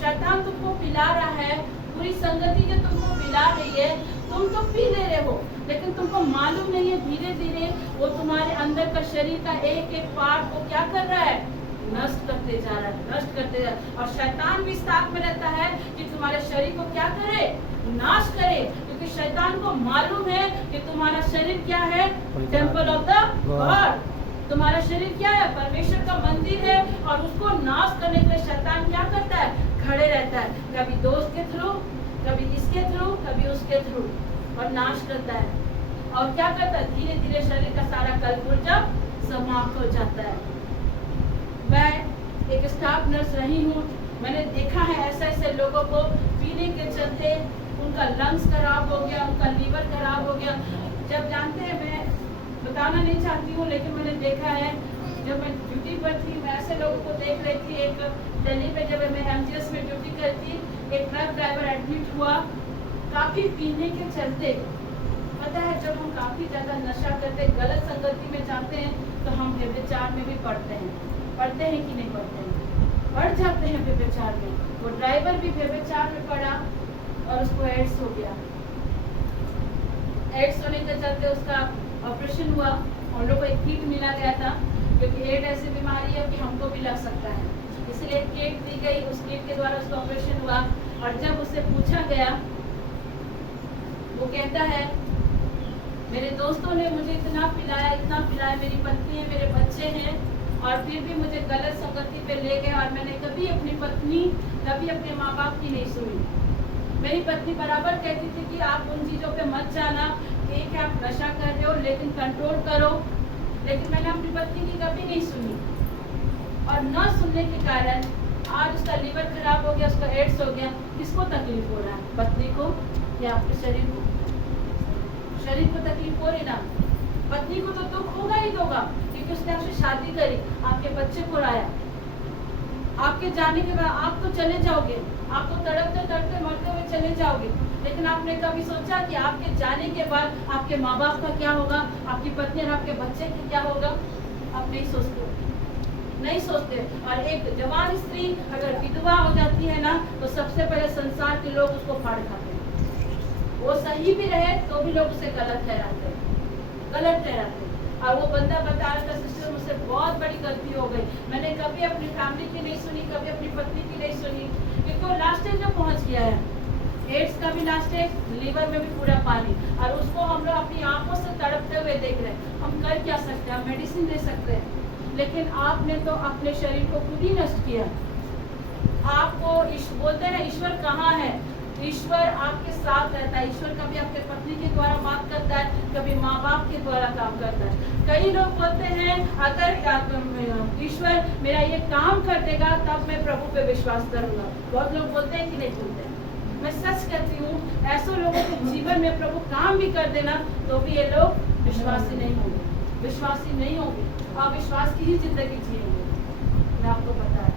शैतान तुमको पिला रहा है, पूरी संगति जो तुमको पिला रही है, तुम तो पी ले रहे हो, लेकिन तुमको मालूम नहीं है धीरे धीरे वो तुम्हारे अंदर का शरीर का एक एक पार्ट को क्या कर रहा है? नष्ट करते जा रहा है, नष्ट करते जा रहा है। और शैतान भी इस ताक में रहता है कि तुम्हारे शरीर को क्या करे? नाश करे, क्योंकि शैतान को मालूम है कि तुम्हारा शरीर क्या है? Temple of the God. तुम्हारा शरीर क्या है? परमेश्वर का मंदिर है। और उसको नाश करने के लिए शैतान क्या करता है? खड़े रहता है, कभी दोस्त के थ्रू, कभी इसके थ्रू, कभी उसके थ्रू, और नाश करता है। और क्या करता है? धीरे धीरे शरीर का सारा कलपुर्जा समाप्त हो जाता है। मैं एक स्टाफ नर्स रही हूँ, मैंने देखा है ऐसे ऐसे लोगों को पीने के चलते उनका लंग्स खराब हो गया, उनका लीवर खराब हो गया। जब जानते हैं, मैं बताना नहीं चाहती हूँ, लेकिन मैंने देखा है, जब मैं ड्यूटी पर थी, मैं ऐसे लोगों को देख रही थी। एक दिल्ली में जब मैं MGS में ड्यूटी करती, एक ट्रक ड्राइवर एडमिट हुआ काफ़ी पीने के चलते। पता है, जब हम काफ़ी ज़्यादा नशा करते, गलत संगति में जाते हैं, तो हम व्यभिचार में भी पड़ते हैं कि नहीं पड़ते हैं? पड़ जाते हैं व्यभिचार में। वो ड्राइवर भी व्यभिचार में पड़ा और उसको एड्स हो गया। एड्स होने के चलते उसका ऑपरेशन हुआ। हम लोग को एक किट मिला गया था, क्योंकि एड्स ऐसी बीमारी है कि हमको भी लग सकता है, इसलिए किट दी गई, उस किट के द्वारा उसका ऑपरेशन हुआ। और जब उससे पूछा गया, वो कहता है मेरे दोस्तों ने मुझे इतना पिलाया, मेरी पत्नी है, मेरे बच्चे हैं, और फिर भी मुझे गलत संगति पे ले गए, और मैंने कभी अपनी पत्नी, कभी अपने माँ बाप की नहीं सुनी। मेरी पत्नी बराबर कहती थी कि आप उन चीज़ों पे मत जाना, ठीक है आप नशा कर रहे हो लेकिन कंट्रोल करो, लेकिन मैंने अपनी पत्नी की कभी नहीं सुनी। और न सुनने के कारण आज उसका लीवर खराब हो गया, उसका एड्स हो गया। किसको तकलीफ हो रहा है, पत्नी को या आपके शरीर को? शरीर को तकलीफ हो रही ना, पत्नी को तो दुख होगा ही होगा, क्योंकि उसने आपसे शादी करी, आपके बच्चे को लाया, आपके जाने के बाद आप तो चले जाओगे, आप तो तड़पते तड़पते मरते हुए चले जाओगे, लेकिन आपने कभी सोचा कि आपके जाने के बाद आपके माँ बाप का क्या होगा, आपकी पत्नी और आपके बच्चे का क्या होगा? आप नहीं सोचते, नहीं सोचते। और एक जवान स्त्री अगर विधवा हो जाती है ना, तो सबसे पहले संसार के लोग उसको फाड़ खाते हैं। वो सही भी रहे तो भी लोग उसे गलत ठहराते हैं, गलत ठहराते हैं। और वो बंदा बता रहा था, सिस्टर मुझसे बहुत बड़ी गलती हो गई, मैंने कभी अपनी फैमिली की नहीं सुनी, कभी अपनी पत्नी की नहीं सुनी, क्योंकि वो लास्ट स्टेज में पहुंच गया है। एड्स का भी लास्ट स्टेज, लीवर में भी पूरा पानी, और उसको हम लोग अपनी आंखों से तड़पते हुए देख रहे हैं। हम कर क्या सकते हैं? हम मेडिसिन दे सकते हैं, लेकिन आपने तो अपने शरीर को खुद ही नष्ट किया। आपको बोलते हैं ना, ईश्वर कहाँ है? ईश्वर आपके साथ रहता है। ईश्वर कभी आपके पत्नी के द्वारा बात करता है, कभी माँ बाप के द्वारा काम करता है। कई लोग बोलते हैं अगर ईश्वर मेरा ये काम कर देगा तब मैं प्रभु पे विश्वास करूंगा। बहुत लोग बोलते हैं कि नहीं बोलते हैं? मैं सच कहती हूँ, ऐसे लोगों के जीवन में प्रभु काम भी कर देना तो भी ये लोग विश्वासी नहीं होंगे, विश्वासी नहीं होंगे, अविश्वास की ही जिंदगी जिएंगे। मैं आपको पता है,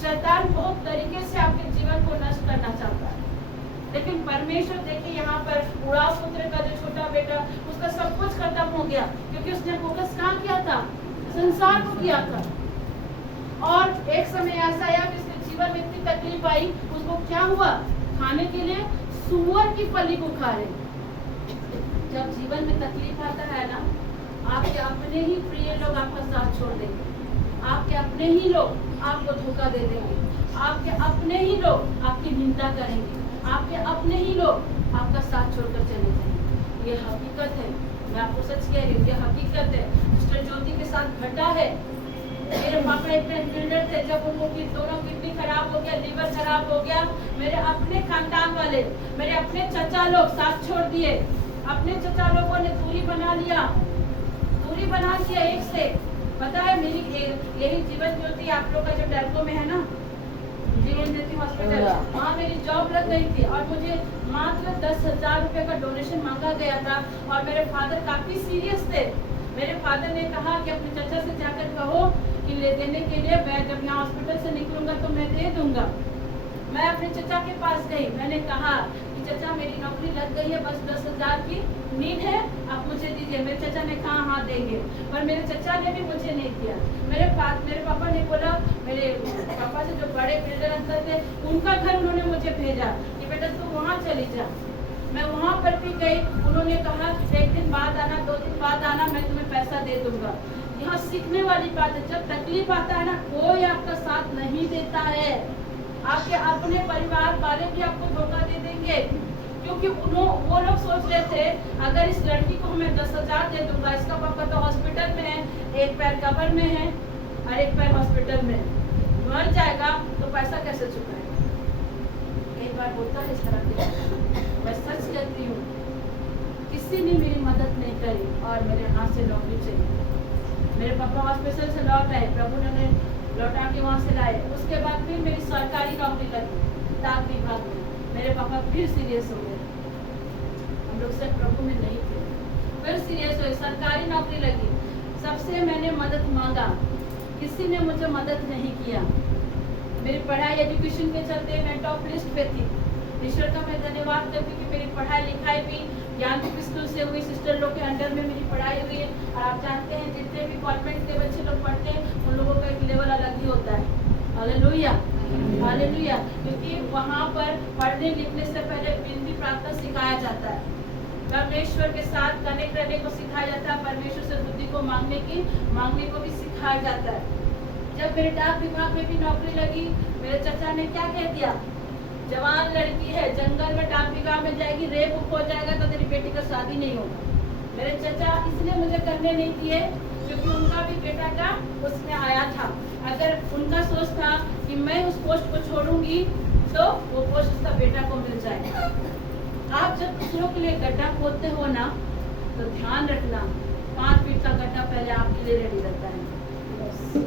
शैतान बहुत तरीके से आपके जीवन को नष्ट करना चाहता है, लेकिन परमेश्वर देखिए यहाँ पर उड़ाव पुत्र का जो छोटा बेटा, उसका सब कुछ खत्म हो गया, क्योंकि उसने फोकस कहाँ किया था? संसार को किया था। और एक समय ऐसा आया कि उसके जीवन में इतनी तकलीफ आई, उसको क्या हुआ? खाने के लिए सुअर की फली को खा रहे। जब जीवन में तकलीफ आता है ना, आपके अपने ही प्रिय लोग आपका साथ छोड़ देंगे, आपके अपने ही लोग आपको धोखा दे देंगे, आपके अपने ही लोग आपकी निंदा करेंगे, आपके अपने ही लोग आपका साथ छोड़कर चले जाएंगे। ये हकीकत है, मैं आपको सच कह रही हूँ, ये हकीकत है। मिस्टर ज्योति के साथ घटा है। मेरे पापा एक बिल्डर थे, जब उनको दोनों किडनी खराब हो गया, लीवर खराब हो गया, मेरे अपने खानदान वाले, मेरे अपने चचा लोग साथ छोड़ दिए। अपने चचा लोगों ने दूरी बना लिया, दूरी बना दिया एक से। पता है मेरी यही जीवन ज्योति आप लोग का जो डरको में है ना, जीवन ज्योति हॉस्पिटल, वहाँ मेरी जॉब लग गई थी, और मुझे मात्र 10,000 रुपए का डोनेशन मांगा गया था। और मेरे फादर काफी सीरियस थे। मेरे फादर ने कहा कि अपने चचा से जाकर कहो कि ले देने के लिए, मैं जब यहाँ हॉस्पिटल से निकलूंगा तो मैं दे दूंगा। मैं अपने चचा के पास गई, मैंने कहा कि चचा मेरी नौकरी लग गई है, बस 10,000 की नीड है, आप मुझे दीजिए। मेरे चचा ने कहा हाँ देंगे, पर मेरे चचा ने भी मुझे नहीं दिया। मेरे पापा ने बोला, मेरे पापा से जो बड़े बिल्डर अंकल थे, उनका घर उन्होंने मुझे भेजा कि बेटा तू वहाँ चली जा। मैं वहाँ पर भी गई, उन्होंने कहा 1 दिन बाद आना, 2 दिन बाद आना, मैं तुम्हें पैसा दे दूंगा। यहाँ सीखने वाली बात है, जब तकलीफ आता है ना, कोई आपका साथ नहीं देता है। आपके अपने परिवार वाले भी आपको धोखा दे देंगे, क्योंकि वो लोग सोच रहे थे अगर इस लड़की को मैं 10,000 दे दूंगा, इसका पापा तो हॉस्पिटल में है, एक पैर कब्र में है और एक पैर हॉस्पिटल में, मर जाएगा तो पैसा कैसे चुकाएगा? कई बार होता है इस तरह के। मैं सच कहती हूँ, किसी ने मेरी मदद नहीं करी और मेरे हाथ से नौकरी चाहिए। मेरे पापा हॉस्पिटल से लौट आए, प्रभु ने लौटा के वहाँ से लाए। उसके बाद फिर मेरी सरकारी नौकरी लगी डाक विभाग में। मेरे पापा फिर सीरियस हो गए, हम लोग से प्रभु में नहीं थे, फिर सीरियस हुए, सरकारी नौकरी लगी। सबसे मैंने मदद मांगा, किसी ने मुझे मदद नहीं किया। मेरी पढ़ाई एजुकेशन के चलते मैं टॉप लिस्ट पे थी। ईश्वर का मैं धन्यवाद करती कि मेरी पढ़ाई लिखाई भी ज्ञानदीप स्कूल से हुई, सिस्टर लोग के अंडर में मेरी पढ़ाई हुई है। और आप जानते हैं जितने भी कॉन्वेंट के बच्चे लोग पढ़ते हैं, उन लोगों का एक लेवल अलग ही होता है। Hallelujah, hallelujah. क्योंकि वहाँ पर पढ़ने लिखने से पहले विनती प्रार्थना सिखाया जाता है, परमेश्वर के साथ कनेक्ट रहने को सिखाया जाता है, परमेश्वर से बुद्धि को मांगने को भी सिखाया जाता है। जब मेरे डाक विभाग में भी नौकरी लगी, मेरे चचा ने क्या कह दिया, जवान लड़की है, जंगल में डाक विभाग में जाएगी, रेप हो जाएगा तो तेरी बेटी का शादी नहीं होगा। मेरे चचा इसलिए मुझे करने नहीं दिए क्योंकि उनका भी बेटा का उसमें आया था। अगर उनका सोच था कि मैं उस पोस्ट को छोड़ूंगी तो वो पोस्ट उसका बेटा को मिल जाएगा। आप जब दूसरों के लिए गड्ढा खोदते हो ना, तो ध्यान रखना 5 फीट का गड्ढा पहले आपके लिए रेडी रहता है।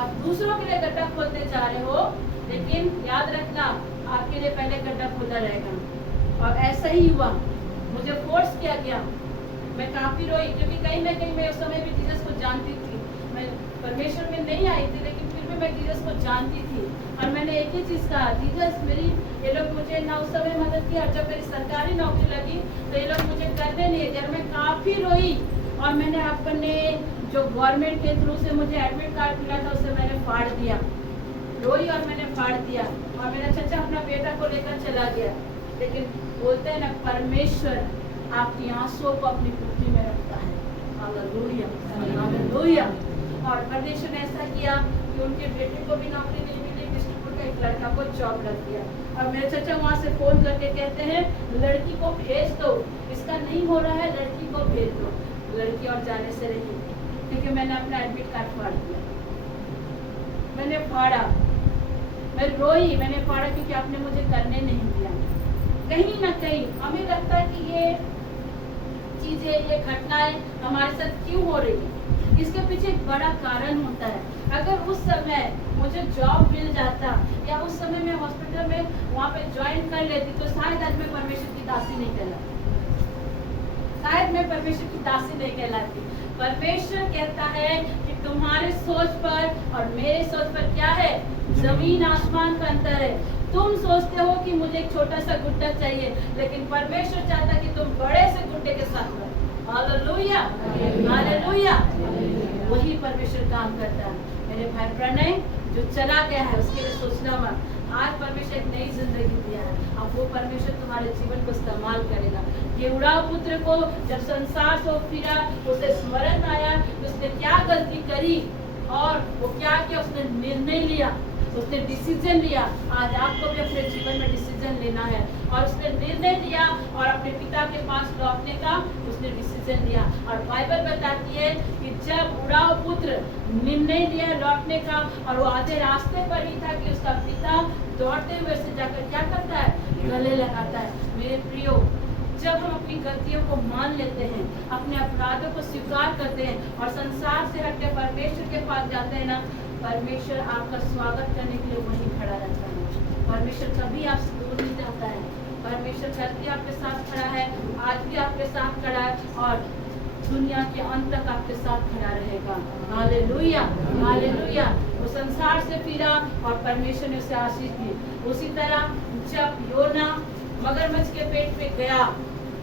आप दूसरों के लिए गड्ढा खोदते जा रहे हो, लेकिन याद रखना आपके लिए पहले गड्ढा खोदा रहेगा। और ऐसा ही हुआ, मुझे फोर्स किया गया, मैं काफी रोई क्योंकि कहीं ना कहीं मैं उस समय भी जीसस को जानती थी। मैं परमेश्वर में नहीं आई थी, लेकिन फिर भी मैं जीसस को जानती थी। और मैंने एक ही चीज कहा, जीसस मेरी ये लोग मुझे ना उस समय मदद की, और जब मेरी सरकारी नौकरी लगी तो ये लोग मुझे करने नहीं दिया। मैं काफी रोई और मैंने अपने जो गवर्नमेंट के थ्रू से मुझे एडमिट कार्ड मिला था उसे मैंने फाड़ दिया। रोई और मैंने फाड़ दिया, और मेरा चचा अपना बेटा को लेकर चला गया। लेकिन बोलते हैं ना, परमेश्वर आपकी आंसुओं को अपनी कुर्सी में रखता है। Hallelujah, hallelujah. और परमेश्वर ने ऐसा किया कि उनके बेटे को भी नौकरी नहीं मिली, बिष्टुपुर का एक लड़का को जॉब लग गया। और मेरे चचा वहाँ से फोन करके कहते हैं, लड़की को भेज दो, इसका नहीं हो रहा है, लड़की को भेज दो। लड़की और जाने से रही, क्योंकि मैंने अपना एडमिट कार्ड फाड़ दिया। मैंने फाड़ा, मैं रोई, मैंने फाड़ा क्योंकि आपने मुझे करने नहीं दिया। कहीं ना कहीं हमें लगता है कि ये चीजें, ये घटनाएं हमारे साथ क्यों हो रही है, इसके पीछे एक बड़ा कारण होता है। अगर उस समय मुझे जॉब मिल जाता या उस समय मैं हॉस्पिटल में वहाँ पे ज्वाइन कर लेती तो शायद आज मैं परमेश्वर की दासी नहीं कहलाती, शायद मैं परमेश्वर की दासी नहीं कहलाती। परमेश्वर कहता है कि तुम्हारे सोच पर और मेरे सोच पर क्या है, जमीन आसमान का अंतर है। तुम सोचते हो कि मुझे एक छोटा सा गुड्डा चाहिए, लेकिन परमेश्वर चाहता कि तुम बड़े से गुड्डे के साथ रहो। Hallelujah, hallelujah. वही परमेश्वर काम करता है। मेरे भाई प्रणय जो चला गया है उसके लिए सोचना मत, आज परमेश्वर एक नई जिंदगी दिया है। अब वो परमेश्वर तुम्हारे जीवन को इस्तेमाल करेगा। ये उड़ाव पुत्र को जब संसार से फिरा, उसे स्मरण आया उसने क्या गलती करी और वो क्या किया, उसने निर्णय लिया, उसने डिसीजन लिया। आज आपको भी अपने जीवन में डिसीजन लेना है, और उसने निर्णय लिया और अपने पिता के पास लौटने का उसने डिसीजन लिया। और बाइबल बताती है कि जब उड़ाव पुत्र निर्णय लिया लौटने का, और वो आधे रास्ते पर ही था कि उसका पिता दौड़ते हुए से जाकर क्या करता है, गले लगाता है। मेरे प्रियो, जब हम अपनी गलतियों को मान लेते हैं, अपने अपराधों को स्वीकार करते हैं और संसार से हटकर परमेश्वर के पास जाते हैं ना, परमेश्वर आपका स्वागत करने के लिए वहीं खड़ा रहता है। परमेश्वर कभी आपसे दूर नहीं जाता है। परमेश्वर कल भी आपके साथ खड़ा है, आज भी आपके साथ खड़ा है, और दुनिया के अंत तक आपके साथ खड़ा रहेगा। Hallelujah, hallelujah. वो संसार से फिरा और परमेश्वर ने उसे आशीष दी। उसी तरह जब योना मगरमच्छ के पेट पे गया,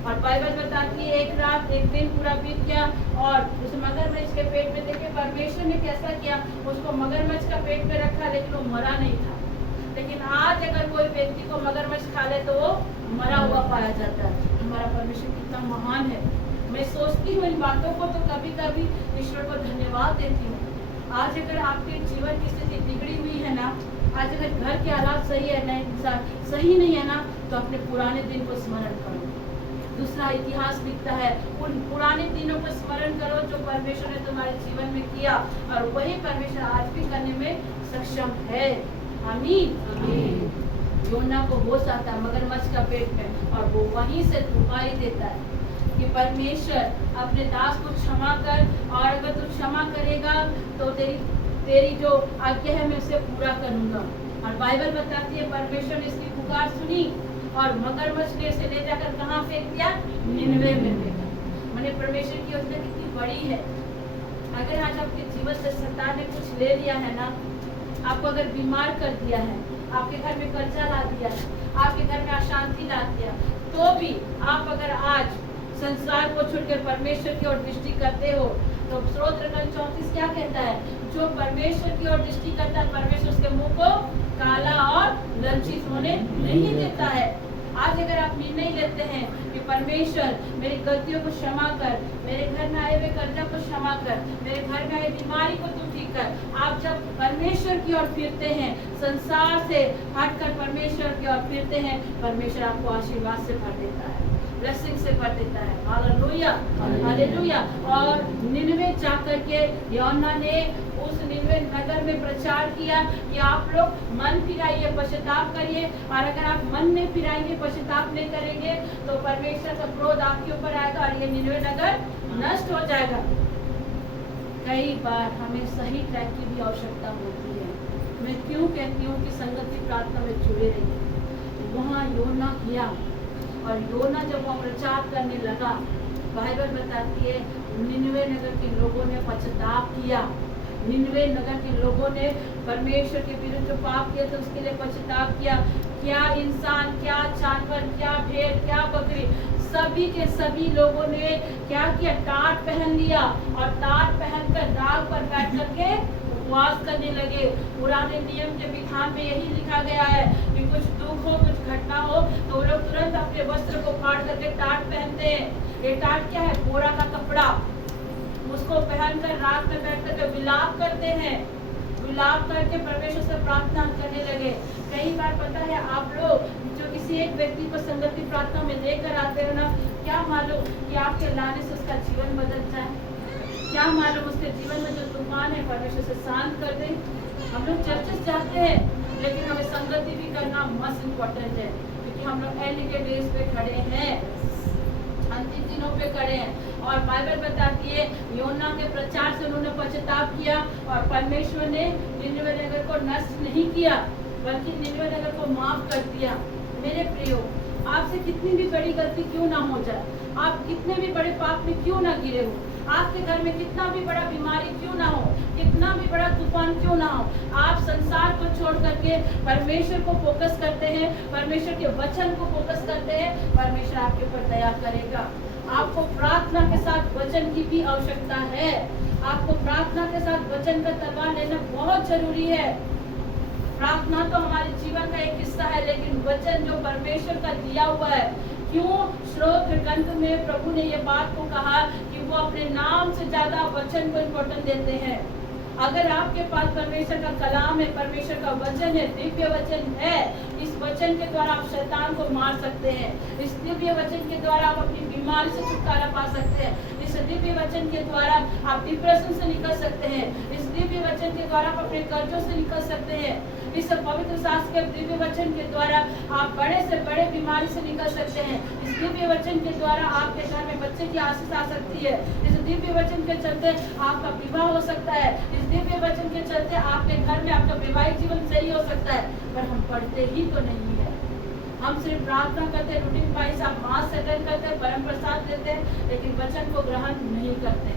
और बाइबल बताती है एक रात एक दिन पूरा बीत गया, और उस मगरमच्छ के पेट में देखिए परमेश्वर ने कैसा किया, उसको मगरमच्छ का पेट में रखा, लेकिन वो मरा नहीं था। लेकिन आज अगर कोई व्यक्ति को मगरमच्छ खा ले तो वो मरा हुआ पाया जाता है। हमारा परमेश्वर कितना महान है। मैं सोचती हूँ इन बातों को तो कभी कभी ईश्वर को धन्यवाद देती हूँ। आज अगर आपके जीवन की स्थिति बिगड़ी हुई है ना, आज अगर घर के हालात सही है ना, सही नहीं है ना, तो अपने पुराने दिन को स्मरण करो। दूसरा इतिहास लिखता है, उन पुराने दिनों को स्मरण करो जो परमेश्वर ने तुम्हारे जीवन में किया, और वही परमेश्वर आज भी करने में सक्षम है। आमीन। योना को होश आता है मगरमच्छ का पेट में, और वो वहीं से दुहाई देता है कि परमेश्वर अपने दास को क्षमा कर, और अगर तू क्षमा करेगा तो तेरी जो आज्ञा है मैं उसे पूरा करूंगा। और बाइबल बताती है परमेश्वर ने इसकी पुकार सुनी, और मगरमच्छ ने इसे ले जाकर कहाँ फेंक दिया, निनवे में फेंका। मैंने परमेश्वर की योजना कितनी बड़ी है। अगर आज आपके जीवन से शैतान ने कुछ ले लिया है ना, आपको अगर बीमार कर दिया है, आपके घर में कर्जा ला दिया है, आपके घर में अशांति ला दिया, तो भी आप अगर आज संसार को छोड़कर परमेश्वर की ओर दृष्टि करते हो, तो स्तोत्र 34 क्या कहता है, जो परमेश्वर की ओर दृष्टि करता है, परमेश्वर उसके मुंह को काला और लज्जित होने नहीं देता है। आज अगर आप निर्णय लेते हैं कि परमेश्वर मेरी गलतियों को क्षमा कर, मेरे घर में आए हुए कर्जा को क्षमा कर, मेरे घर में आए बीमारी को तू ठीक कर, आप जब परमेश्वर की ओर फिरते हैं, संसार से हटकर परमेश्वर की ओर फिरते हैं, परमेश्वर आपको आशीर्वाद से भर देता है, ब्लेसिंग से भर देता है। Hallelujah, hallelujah. और निनवे जाकर के योना ने उस निनवे नगर में प्रचार किया कि आप लोग मन फिराइए, पश्चाताप करिए, और अगर आप मन नहीं फिराएंगे, पश्चाताप नहीं करेंगे, तो परमेश्वर का क्रोध आपके ऊपर आएगा और ये निनवे नगर नष्ट हो जाएगा। कई बार हमें सही ट्रैक की भी आवश्यकता होती है। मैं क्यों कहती हूँ कि संगति प्रार्थना में जुड़े रहिए। वहाँ योना किया, और योना जब वो प्रचार करने लगा, बाइबल बताती है निनवे नगर के लोगों ने पश्चाताप किया। निनवे नगर के लोगों ने परमेश्वर के विरुद्ध जो पाप किया तो उसके लिए पश्चाताप किया। क्या इंसान, क्या जानवर, क्या भेड़, क्या बकरी, सभी के सभी लोगों ने क्या किया, टाट पहन लिया, और टाट पहनकर दाग पर बैठ करके उपवास करने लगे। पुराने नियम के विधान में यही लिखा गया है कि कुछ दुख हो, कुछ घटना हो, तो वो लोग तुरंत अपने वस्त्र को फाड़ करके टाट पहनते हैं। ये टाट क्या है? बोरा का कपड़ा। उसको पहनकर रात में बैठ करके विलाप करते हैं, विलाप करके परमेश्वर से प्रार्थना करने लगे। कई बार पता है आप लोग जो किसी एक व्यक्ति को संगति प्रार्थना में लेकर आते हो ना, क्या मालूम कि आपके लाने से उसका जीवन बदल जाए, क्या मालूम उसके जीवन में जो तूफान है परमेश्वर से शांत कर दे। हम लोग चर्चेस जाते हैं, लेकिन हमें संगति भी करना मस्ट इम्पोर्टेंट है, क्योंकि हम लोग एंड के डेज पे खड़े हैं, अंतिम दिनों पे खड़े हैं। और बाइबल बताती है योना के प्रचार से उन्होंने पश्चाताप किया, और परमेश्वर ने निनवे नगर को नष्ट नहीं किया, बल्कि निनवे नगर को माफ कर दिया। मेरे प्रियो, आपसे कितनी भी बड़ी गलती क्यों ना हो जाए, आप कितने भी बड़े पाप में क्यों ना गिरे हो, आपके घर में कितना भी बड़ा बीमारी क्यों ना हो, कितना भी बड़ा तूफान क्यों ना हो, आप संसार को छोड़ करके परमेश्वर को फोकस करते हैं, परमेश्वर के वचन को फोकस करते हैं, परमेश्वर आपके ऊपर दया करेगा। आपको प्रार्थना के साथ वचन की भी आवश्यकता है। आपको प्रार्थना के साथ वचन का तलवार लेना बहुत जरूरी है। प्रार्थना तो हमारे जीवन का एक हिस्सा है, लेकिन वचन जो परमेश्वर का दिया हुआ है, क्यों श्रोत ग्रंथ में प्रभु ने ये बात को कहा कि वो अपने नाम से ज्यादा वचन को इम्पोर्टेंस देते हैं। अगर आपके पास परमेश्वर का कलाम है, परमेश्वर का वचन है, दिव्य वचन है, इस वचन के द्वारा आप शैतान को मार सकते हैं। इस दिव्य वचन के द्वारा आप अपनी बीमारी से छुटकारा पा सकते हैं। इस दिव्य वचन के द्वारा आप डिप्रेशन से निकल सकते हैं। इस दिव्य वचन के द्वारा आप अपने कर्जों से निकल सकते हैं। इस पवित्र शास्त्र के दिव्य वचन के द्वारा आप बड़े से बड़े बीमारी से निकल सकते हैं। इस दिव्य वचन के द्वारा आपके घर में बच्चे की आशीष आ सकती है। इस दिव्य वचन के चलते आपका विवाह हो सकता है। इस दिव्य वचन के चलते आपके घर में आपका वैवाहिक जीवन सही हो सकता है। पर हम पढ़ते ही तो नहीं है, हम सिर्फ प्रार्थना करते हैं, रूटीन वाइज आप मास अटेंड करते हैं, परम प्रसाद लेते हैं, लेकिन वचन को ग्रहण नहीं करते।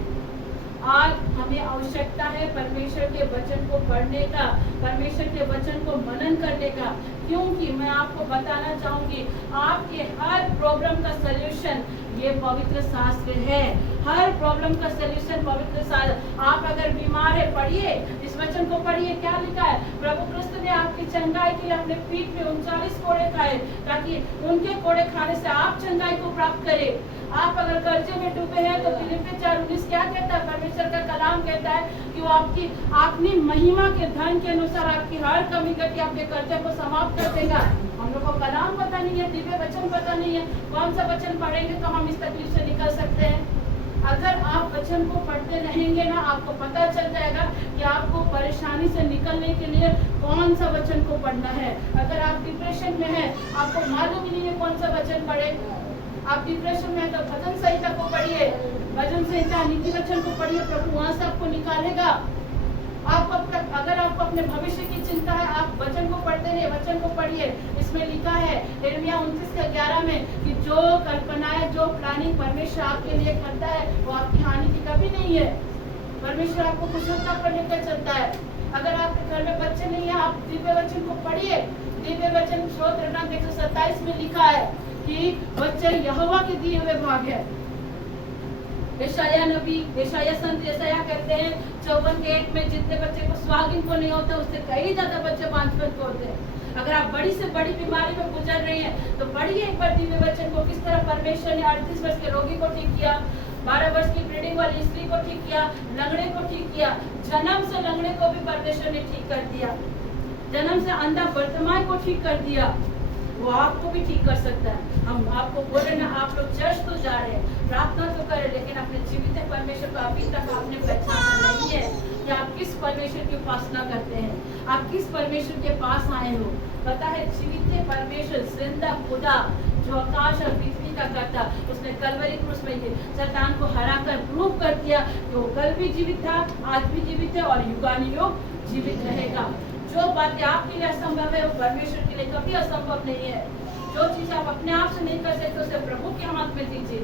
आज हमें आवश्यकता है परमेश्वर के वचन को पढ़ने का, परमेश्वर के वचन को मनन करने का, क्योंकि मैं आपको बताना चाहूंगी आपके हर प्रॉब्लम का सलूशन ये पवित्र शास्त्र है। हर प्रॉब्लम का सलूशन पवित्र शास्त्र। आप अगर बीमार है, पढ़िए इस वचन को, पढ़िए क्या लिखा है। प्रभु कृष्ण ने आपकी चंगाई के लिए अपने पीठ पे 39 कोड़े खाए, ताकि उनके कोड़े खाने से आप चंगाई को प्राप्त करें। आप अगर कर्जे में डूबे हैं तो फिलिप्पी 4:19 क्या कहता है? परमेश्वर का कलाम कहता है कि वो आपकी अपनी महिमा के धन के अनुसार आपकी हर कमी करके आपके कर्जे को समाप्त कर देगा। हम लोग को कलाम पता नहीं है, दिव्य वचन पता नहीं है, कौन सा वचन पढ़ेंगे तो हम इस तकलीफ से निकल सकते हैं। अगर आप वचन को पढ़ते रहेंगे ना, आपको पता चल जाएगा कि आपको परेशानी से निकलने के लिए कौन सा वचन को पढ़ना है। अगर आप डिप्रेशन में हैं, आपको मालूम ही नहीं है कौन सा वचन पढ़े। आप डिप्रेशन में है तो भजन संहिता को पढ़िए, भजन संहिता नीति वचन को पढ़िए, प्रभु वहां से आपको निकालेगा। अगर आपको अपने भविष्य की चिंता है, आप वचन को पढ़ते रहिए, वचन को पढ़िए। इसमें लिखा है यिर्मयाह 29:11 में कि जो कल्पनाएं, जो प्लानिंग परमेश्वर आपके लिए करता है वो आपकी हानि की कभी नहीं है। परमेश्वर आपको कुशलता पर लेकर चलता है। अगर आपके घर में बच्चे नहीं है, आप दिव्य वचन को पढ़िए। दिव्य वचन स्तोत्र ग्रंथ 127 में लिखा है कि बच्चे यहोवा के दिए हुए भाग है। यशायाह नबी, यशायाह संत यशायाह कहते हैं 54:1 में जितने बच्चे को स्वागिन को नहीं होता उससे कई ज्यादा बच्चे बांझपन को होते हैं। अगर आप बड़ी से बड़ी बीमारी में गुजर रहे हैं तो पढ़िए पर दिव्य वचन को किस तरह परमेश्वर ने 38 वर्ष के रोगी को ठीक किया, 12 वर्ष की ब्लीडिंग वाली स्त्री को ठीक किया, लंगड़े को ठीक किया, जन्म से लंगड़े को भी परमेश्वर ने ठीक कर दिया, जन्म से अंधा वर्तमान को ठीक कर दिया, वो आपको भी ठीक कर सकता है। हम आपको बोले ना, आप लोग चर्च तो जा रहे हैं, प्रार्थना तो करें, लेकिन अपने जीवित परमेश्वर को अभी तक आपने पहचाना नहीं है कि आप किस परमेश्वर की उपासना करते हैं, आप किस परमेश्वर के पास आए हो। पता है, जीवित परमेश्वर जिंदा खुदा जो आकाश और पृथ्वी का करता, उसने कलवरी क्रूस में शैतान को हराकर प्रूव कर दिया कि वो कल भी जीवित था, आज भी जीवित है और युगानुयुग जीवित रहेगा। जो बातें आपके लिए असंभव है वो परमेश्वर के लिए कभी असंभव नहीं है। जो चीज आप अपने आप से नहीं कर सकते उसे प्रभु के हाथ में दीजिए।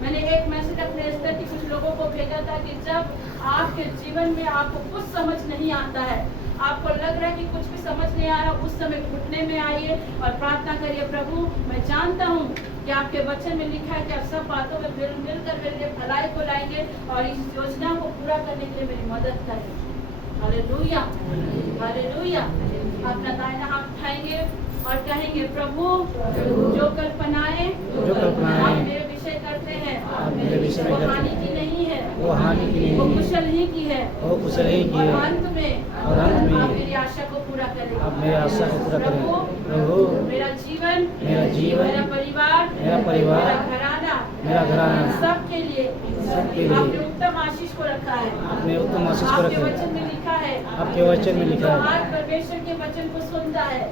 मैंने एक मैसेज अपने स्तर के कुछ लोगों को भेजा था कि जब आपके जीवन में आपको कुछ समझ नहीं आता है, आपको लग रहा है कि कुछ भी समझ नहीं आ रहा, उस समय घुटने में आइए और प्रार्थना करिए, प्रभु मैं जानता हूँ कि आपके वचन में लिखा है कि आप सब बातों में मिलकर मेरे लिए भलाई को लाएंगे और इस योजना को पूरा करने के लिए मेरी मदद करेंगे। Hallelujah, hallelujah. अपना दाहिना हाथ उठाएंगे और कहेंगे, प्रभु जो कल्पनाएं आप मेरे विषय करते हैं वो हानि की नहीं है, वो हानि की नहीं, वो कुशल ही की है, वो कुशल ही की है, और अंत में आप मेरी आशा को पूरा करें, आप मेरी आशा को पूरा करें। प्रभु मेरा जीवन, मेरा परिवार, मेरा घराना सबके लिए आपने उत्तम आशीष को रखा है, आपने उत्तम आशीष को रखा है। आपके वचन में लिखा है, आपके वचन में लिखा है, आज परमेश्वर के वचन को सुनता है,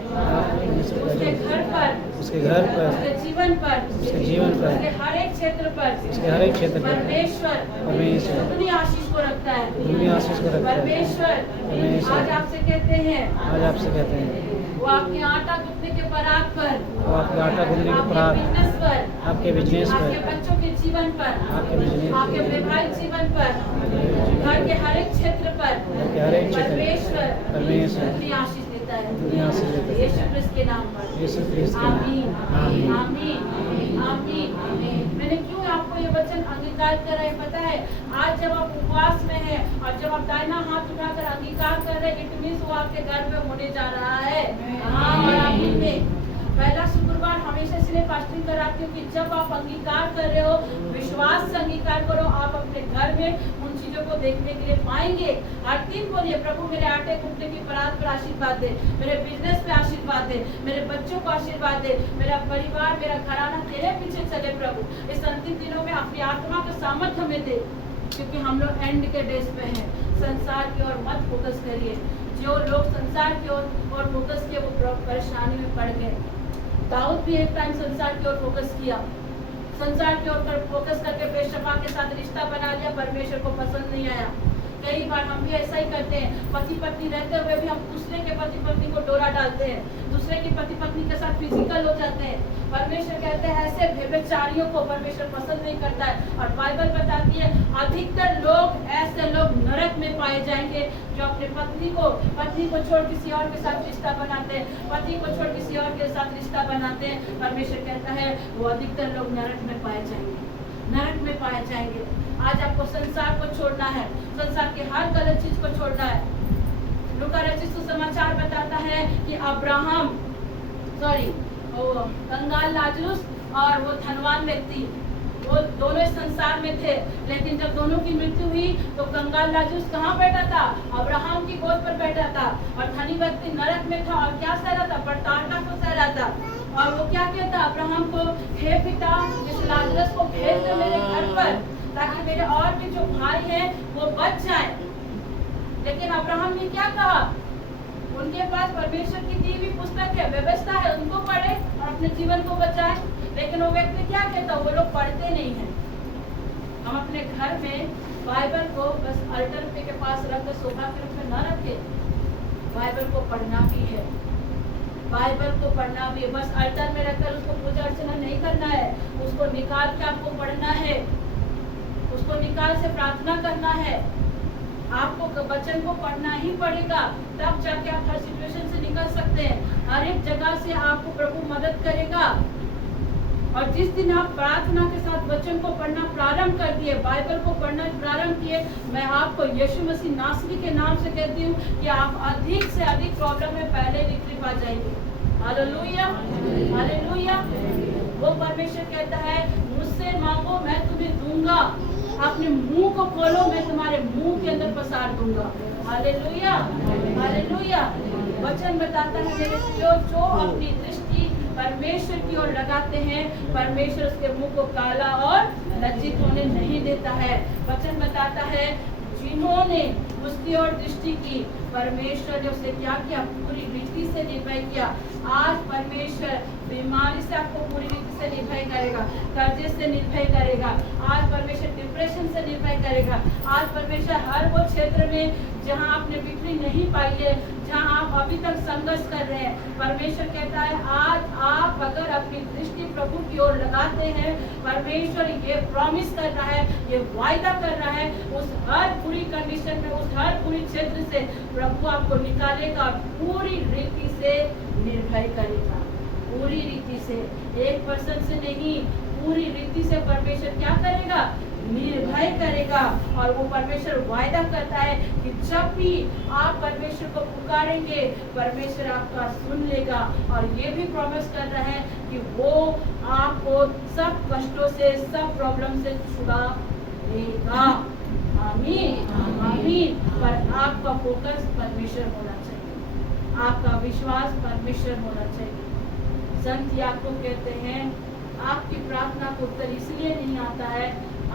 उसके घर पर, उसके जीवन पर, उसके हर एक क्षेत्र पर परमेश्वर अपनी आशीष को रखता है, परमेश्वर आज आपसे कहते हैं वो आपके आटा गूंथने के परात पर, आपके बिजनेस पर, आपके बच्चों के जीवन पर, आपके वैवाहिक जीवन पर, घर के हर एक क्षेत्र पर परमेश्वर अपनी आशीष देता है, यीशु क्रिस्त के नाम पर। आमीन, आमीन, आमीन। मैंने क्यों आपको ये वचन अंगीकार कर रहे हैं पता है? आज जब आप उपवास में हैं और जब आप दाहिना हाथ उठाकर अंगीकार कर रहे हैं, इट मींस वो आपके घर में होने जा रहा है। और आमीन में पहला शुक्रवार हमेशा इसलिए फास्टिंग कराती हूँ कि जब आप अंगीकार कर रहे हो, विश्वास से अंगीकार करो, आप अपने घर में उन चीजों को देखने के लिए पाएंगे। हर दिन बोलिए, प्रभु मेरे आटे गूंथने की परात पर आशीर्वाद दे, मेरे बिजनेस पे आशीर्वाद दे, मेरे बच्चों को आशीर्वाद दे, मेरा परिवार, मेरा घराना तेरे पीछे चले। प्रभु इस अंतिम दिनों में अपनी आत्मा का सामर्थ्य हमें दे, क्योंकि हम लोग एंड के डेज पे हैं। संसार की ओर मत फोकस करिए। जो लोग संसार की ओर फोकस किए वो परेशानी में पड़ गए। दाऊद भी एक टाइम संसार की ओर फोकस किया, संसार की ओर फोकस करके बेशबा के साथ रिश्ता बना लिया, परमेश्वर को पसंद नहीं आया। कई बार हम भी ऐसा ही करते हैं, पति पत्नी रहते हुए भी हम दूसरे के पति पत्नी को डोरा डालते हैं, दूसरे के पति पत्नी के साथ फिजिकल हो जाते हैं। परमेश्वर कहते हैं ऐसे व्यभिचारियों को परमेश्वर पसंद नहीं करता है। और बाइबल बताती है अधिकतर लोग ऐसे लोग नरक में पाए जाएंगे जो अपने पत्नी को छोड़ किसी और के साथ रिश्ता बनाते हैं, पति को छोड़ किसी और के साथ रिश्ता बनाते हैं। परमेश्वर कहता है वो अधिकतर लोग नरक में पाए जाएंगे, नरक में पाए जाएंगे। आज आपको संसार को छोड़ना है, संसार की हर गलत चीज को छोड़ना है। लूका रचित सुसमाचार बताता है कि कंगाल लाजरुस और वो धनवान व्यक्ति, वो दोनों इस संसार में थे, लेकिन जब दोनों की मृत्यु हुई तो कंगाल लाजरुस कहाँ बैठा था? अब्राहम की गोद पर बैठा था। और धनी व्यक्ति नरक में था और क्या सह रहा था? प्रताड़ना को सह रहा था। और वो क्या कहता अब्राहम को, हे पिता इस लाजरस को भेज दो मेरे घर पर, ताकि मेरे और भी जो भाई हैं वो बच जाएं। लेकिन अब्राहम ने क्या कहा? उनके पास परमेश्वर की दी हुई पुस्तक है, व्यवस्था है, उनको पढ़े और अपने जीवन को बचाए। लेकिन वो व्यक्ति क्या कहता? वो लोग पढ़ते नहीं है। हम अपने घर में बाइबल को बस अल्टर पे के पास रखकर शोभा के रूप में न रखे। बाइबल को पढ़ना भी है, बाइबल को पढ़ना भी है। बस अल्टर में रखकर उसको पूजा अर्चना नहीं करना है, उसको निकाल के आपको पढ़ना है, उसको निकाल से प्रार्थना करना है। आपको वचन को पढ़ना ही पड़ेगा, तब जाके आप हर सिचुएशन से निकल सकते हैं। हर एक जगह से आपको प्रभु मदद करेगा। और जिस दिन आप प्रार्थना के साथ वचन को पढ़ना प्रारंभ कर दिए, बाइबल को पढ़ना प्रारंभ किए, मैं आपको यीशु मसीह नासरी के नाम से कहती हूँ कि आप अधिक से अधिक प्रॉब्लम में पहले विक्ट्री पा जाएंगे। Hallelujah, hallelujah. वो परमेश्वर कहता है मुझसे मांगो मैं तुम्हें दूंगा, अपने मुंह को खोलो मैं तुम्हारे मुंह के अंदर पसार दूंगा। Hallelujah, hallelujah. वचन बताता है मेरे प्रियो, जो अपनी दृष्टि परमेश्वर की ओर लगाते हैं, परमेश्वर उसके मुंह को काला और लज्जित होने नहीं देता है। वचन बताता है जिन्होंने उसकी ओर दृष्टि की, परमेश्वर ने उसे क्या किया, पूरी रीति से निर्भय किया। आज परमेश्वर बीमारी से आपको पूरी रीति से निर्भय करेगा, कर्जे से निर्भय करेगा। आज परमेश्वर डिप्रेशन से निर्भय करेगा। आज परमेश्वर हर वो क्षेत्र में जहां आपने बिक्री नहीं पाई है, जहां आप अभी तक संघर्ष कर रहे हैं, परमेश्वर कहता है आज आप अगर अपनी दृष्टि प्रभु की ओर लगाते हैं, परमेश्वर ये प्रॉमिस कर रहा है, ये वायदा कर रहा है, उस हर बुरी कंडीशन में, उस हर बुरी क्षेत्र से प्रभु आपको निकालेगा, पूरी रीति से निर्भय करेगा। पूरी रीति से, 1% से नहीं, पूरी रीति से परमेश्वर क्या करेगा, निर्भय करेगा। और वो परमेश्वर वायदा करता है कि जब भी आप परमेश्वर को पुकारेंगे, परमेश्वर आपका सुन लेगा। और ये भी प्रॉमिस कर रहा है कि वो आपको सब कष्टों से, सब प्रॉब्लम से छुड़ा देगा। आमीन, आमीन। पर आपका फोकस परमेश्वर होना चाहिए, आपका विश्वास परमेश्वर होना चाहिए। संत याकूब कहते हैं आपकी प्रार्थना का उत्तर इसलिए नहीं आता है,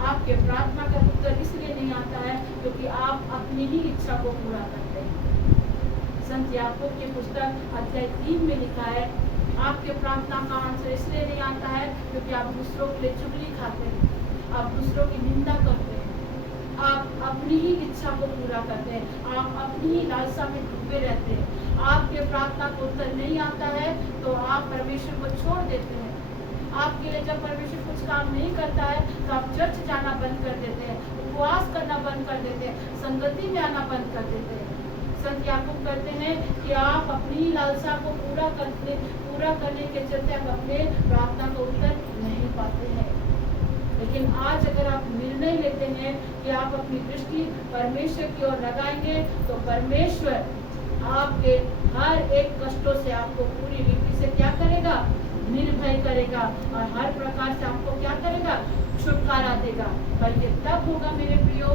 आपके प्रार्थना का उत्तर इसलिए नहीं आता है क्योंकि आप अपनी ही इच्छा को पूरा करते हैं। संत याकूब की पुस्तक अध्याय 3 में लिखा है आपके प्रार्थना का आंसर इसलिए नहीं आता है क्योंकि आप दूसरों के लिए चुगली खाते हैं, आप दूसरों की निंदा करते हैं, आप अपनी ही इच्छा को पूरा करते हैं, आप अपनी ही लालसा में डूबे रहते हैं। आपके प्रार्थना को उत्तर नहीं आता है तो आप परमेश्वर को छोड़ देते हैं। आपके लिए जब परमेश्वर कुछ काम नहीं करता है तो आप चर्च जाना बंद कर देते हैं, उपवास करना बंद कर देते हैं, संगति में आना बंद कर देते हैं। संत याकूब कहते हैं कि आप अपनी लालसा को पूरा करने के चलते आप अपने प्रार्थना का उत्तर नहीं पाते हैं। लेकिन आज अगर आप निर्णय लेते हैं कि आप अपनी दृष्टि परमेश्वर की ओर लगाएंगे तो परमेश्वर आपके हर एक कष्टों से आपको पूरी रीति से क्या करेगा, निर्भय करेगा और हर प्रकार से आपको क्या करेगा, छुटकारा देगा। पर ये तब होगा मेरे प्रियो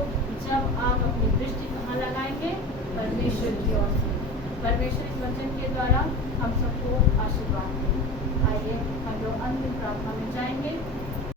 जब आप अपनी दृष्टि कहाँ लगाएंगे, परमेश्वर की ओर से। परमेश्वर इस वचन के द्वारा हम सबको आशीर्वाद दें। आइए हम लोग अंतिम प्रार्थना में जाएंगे।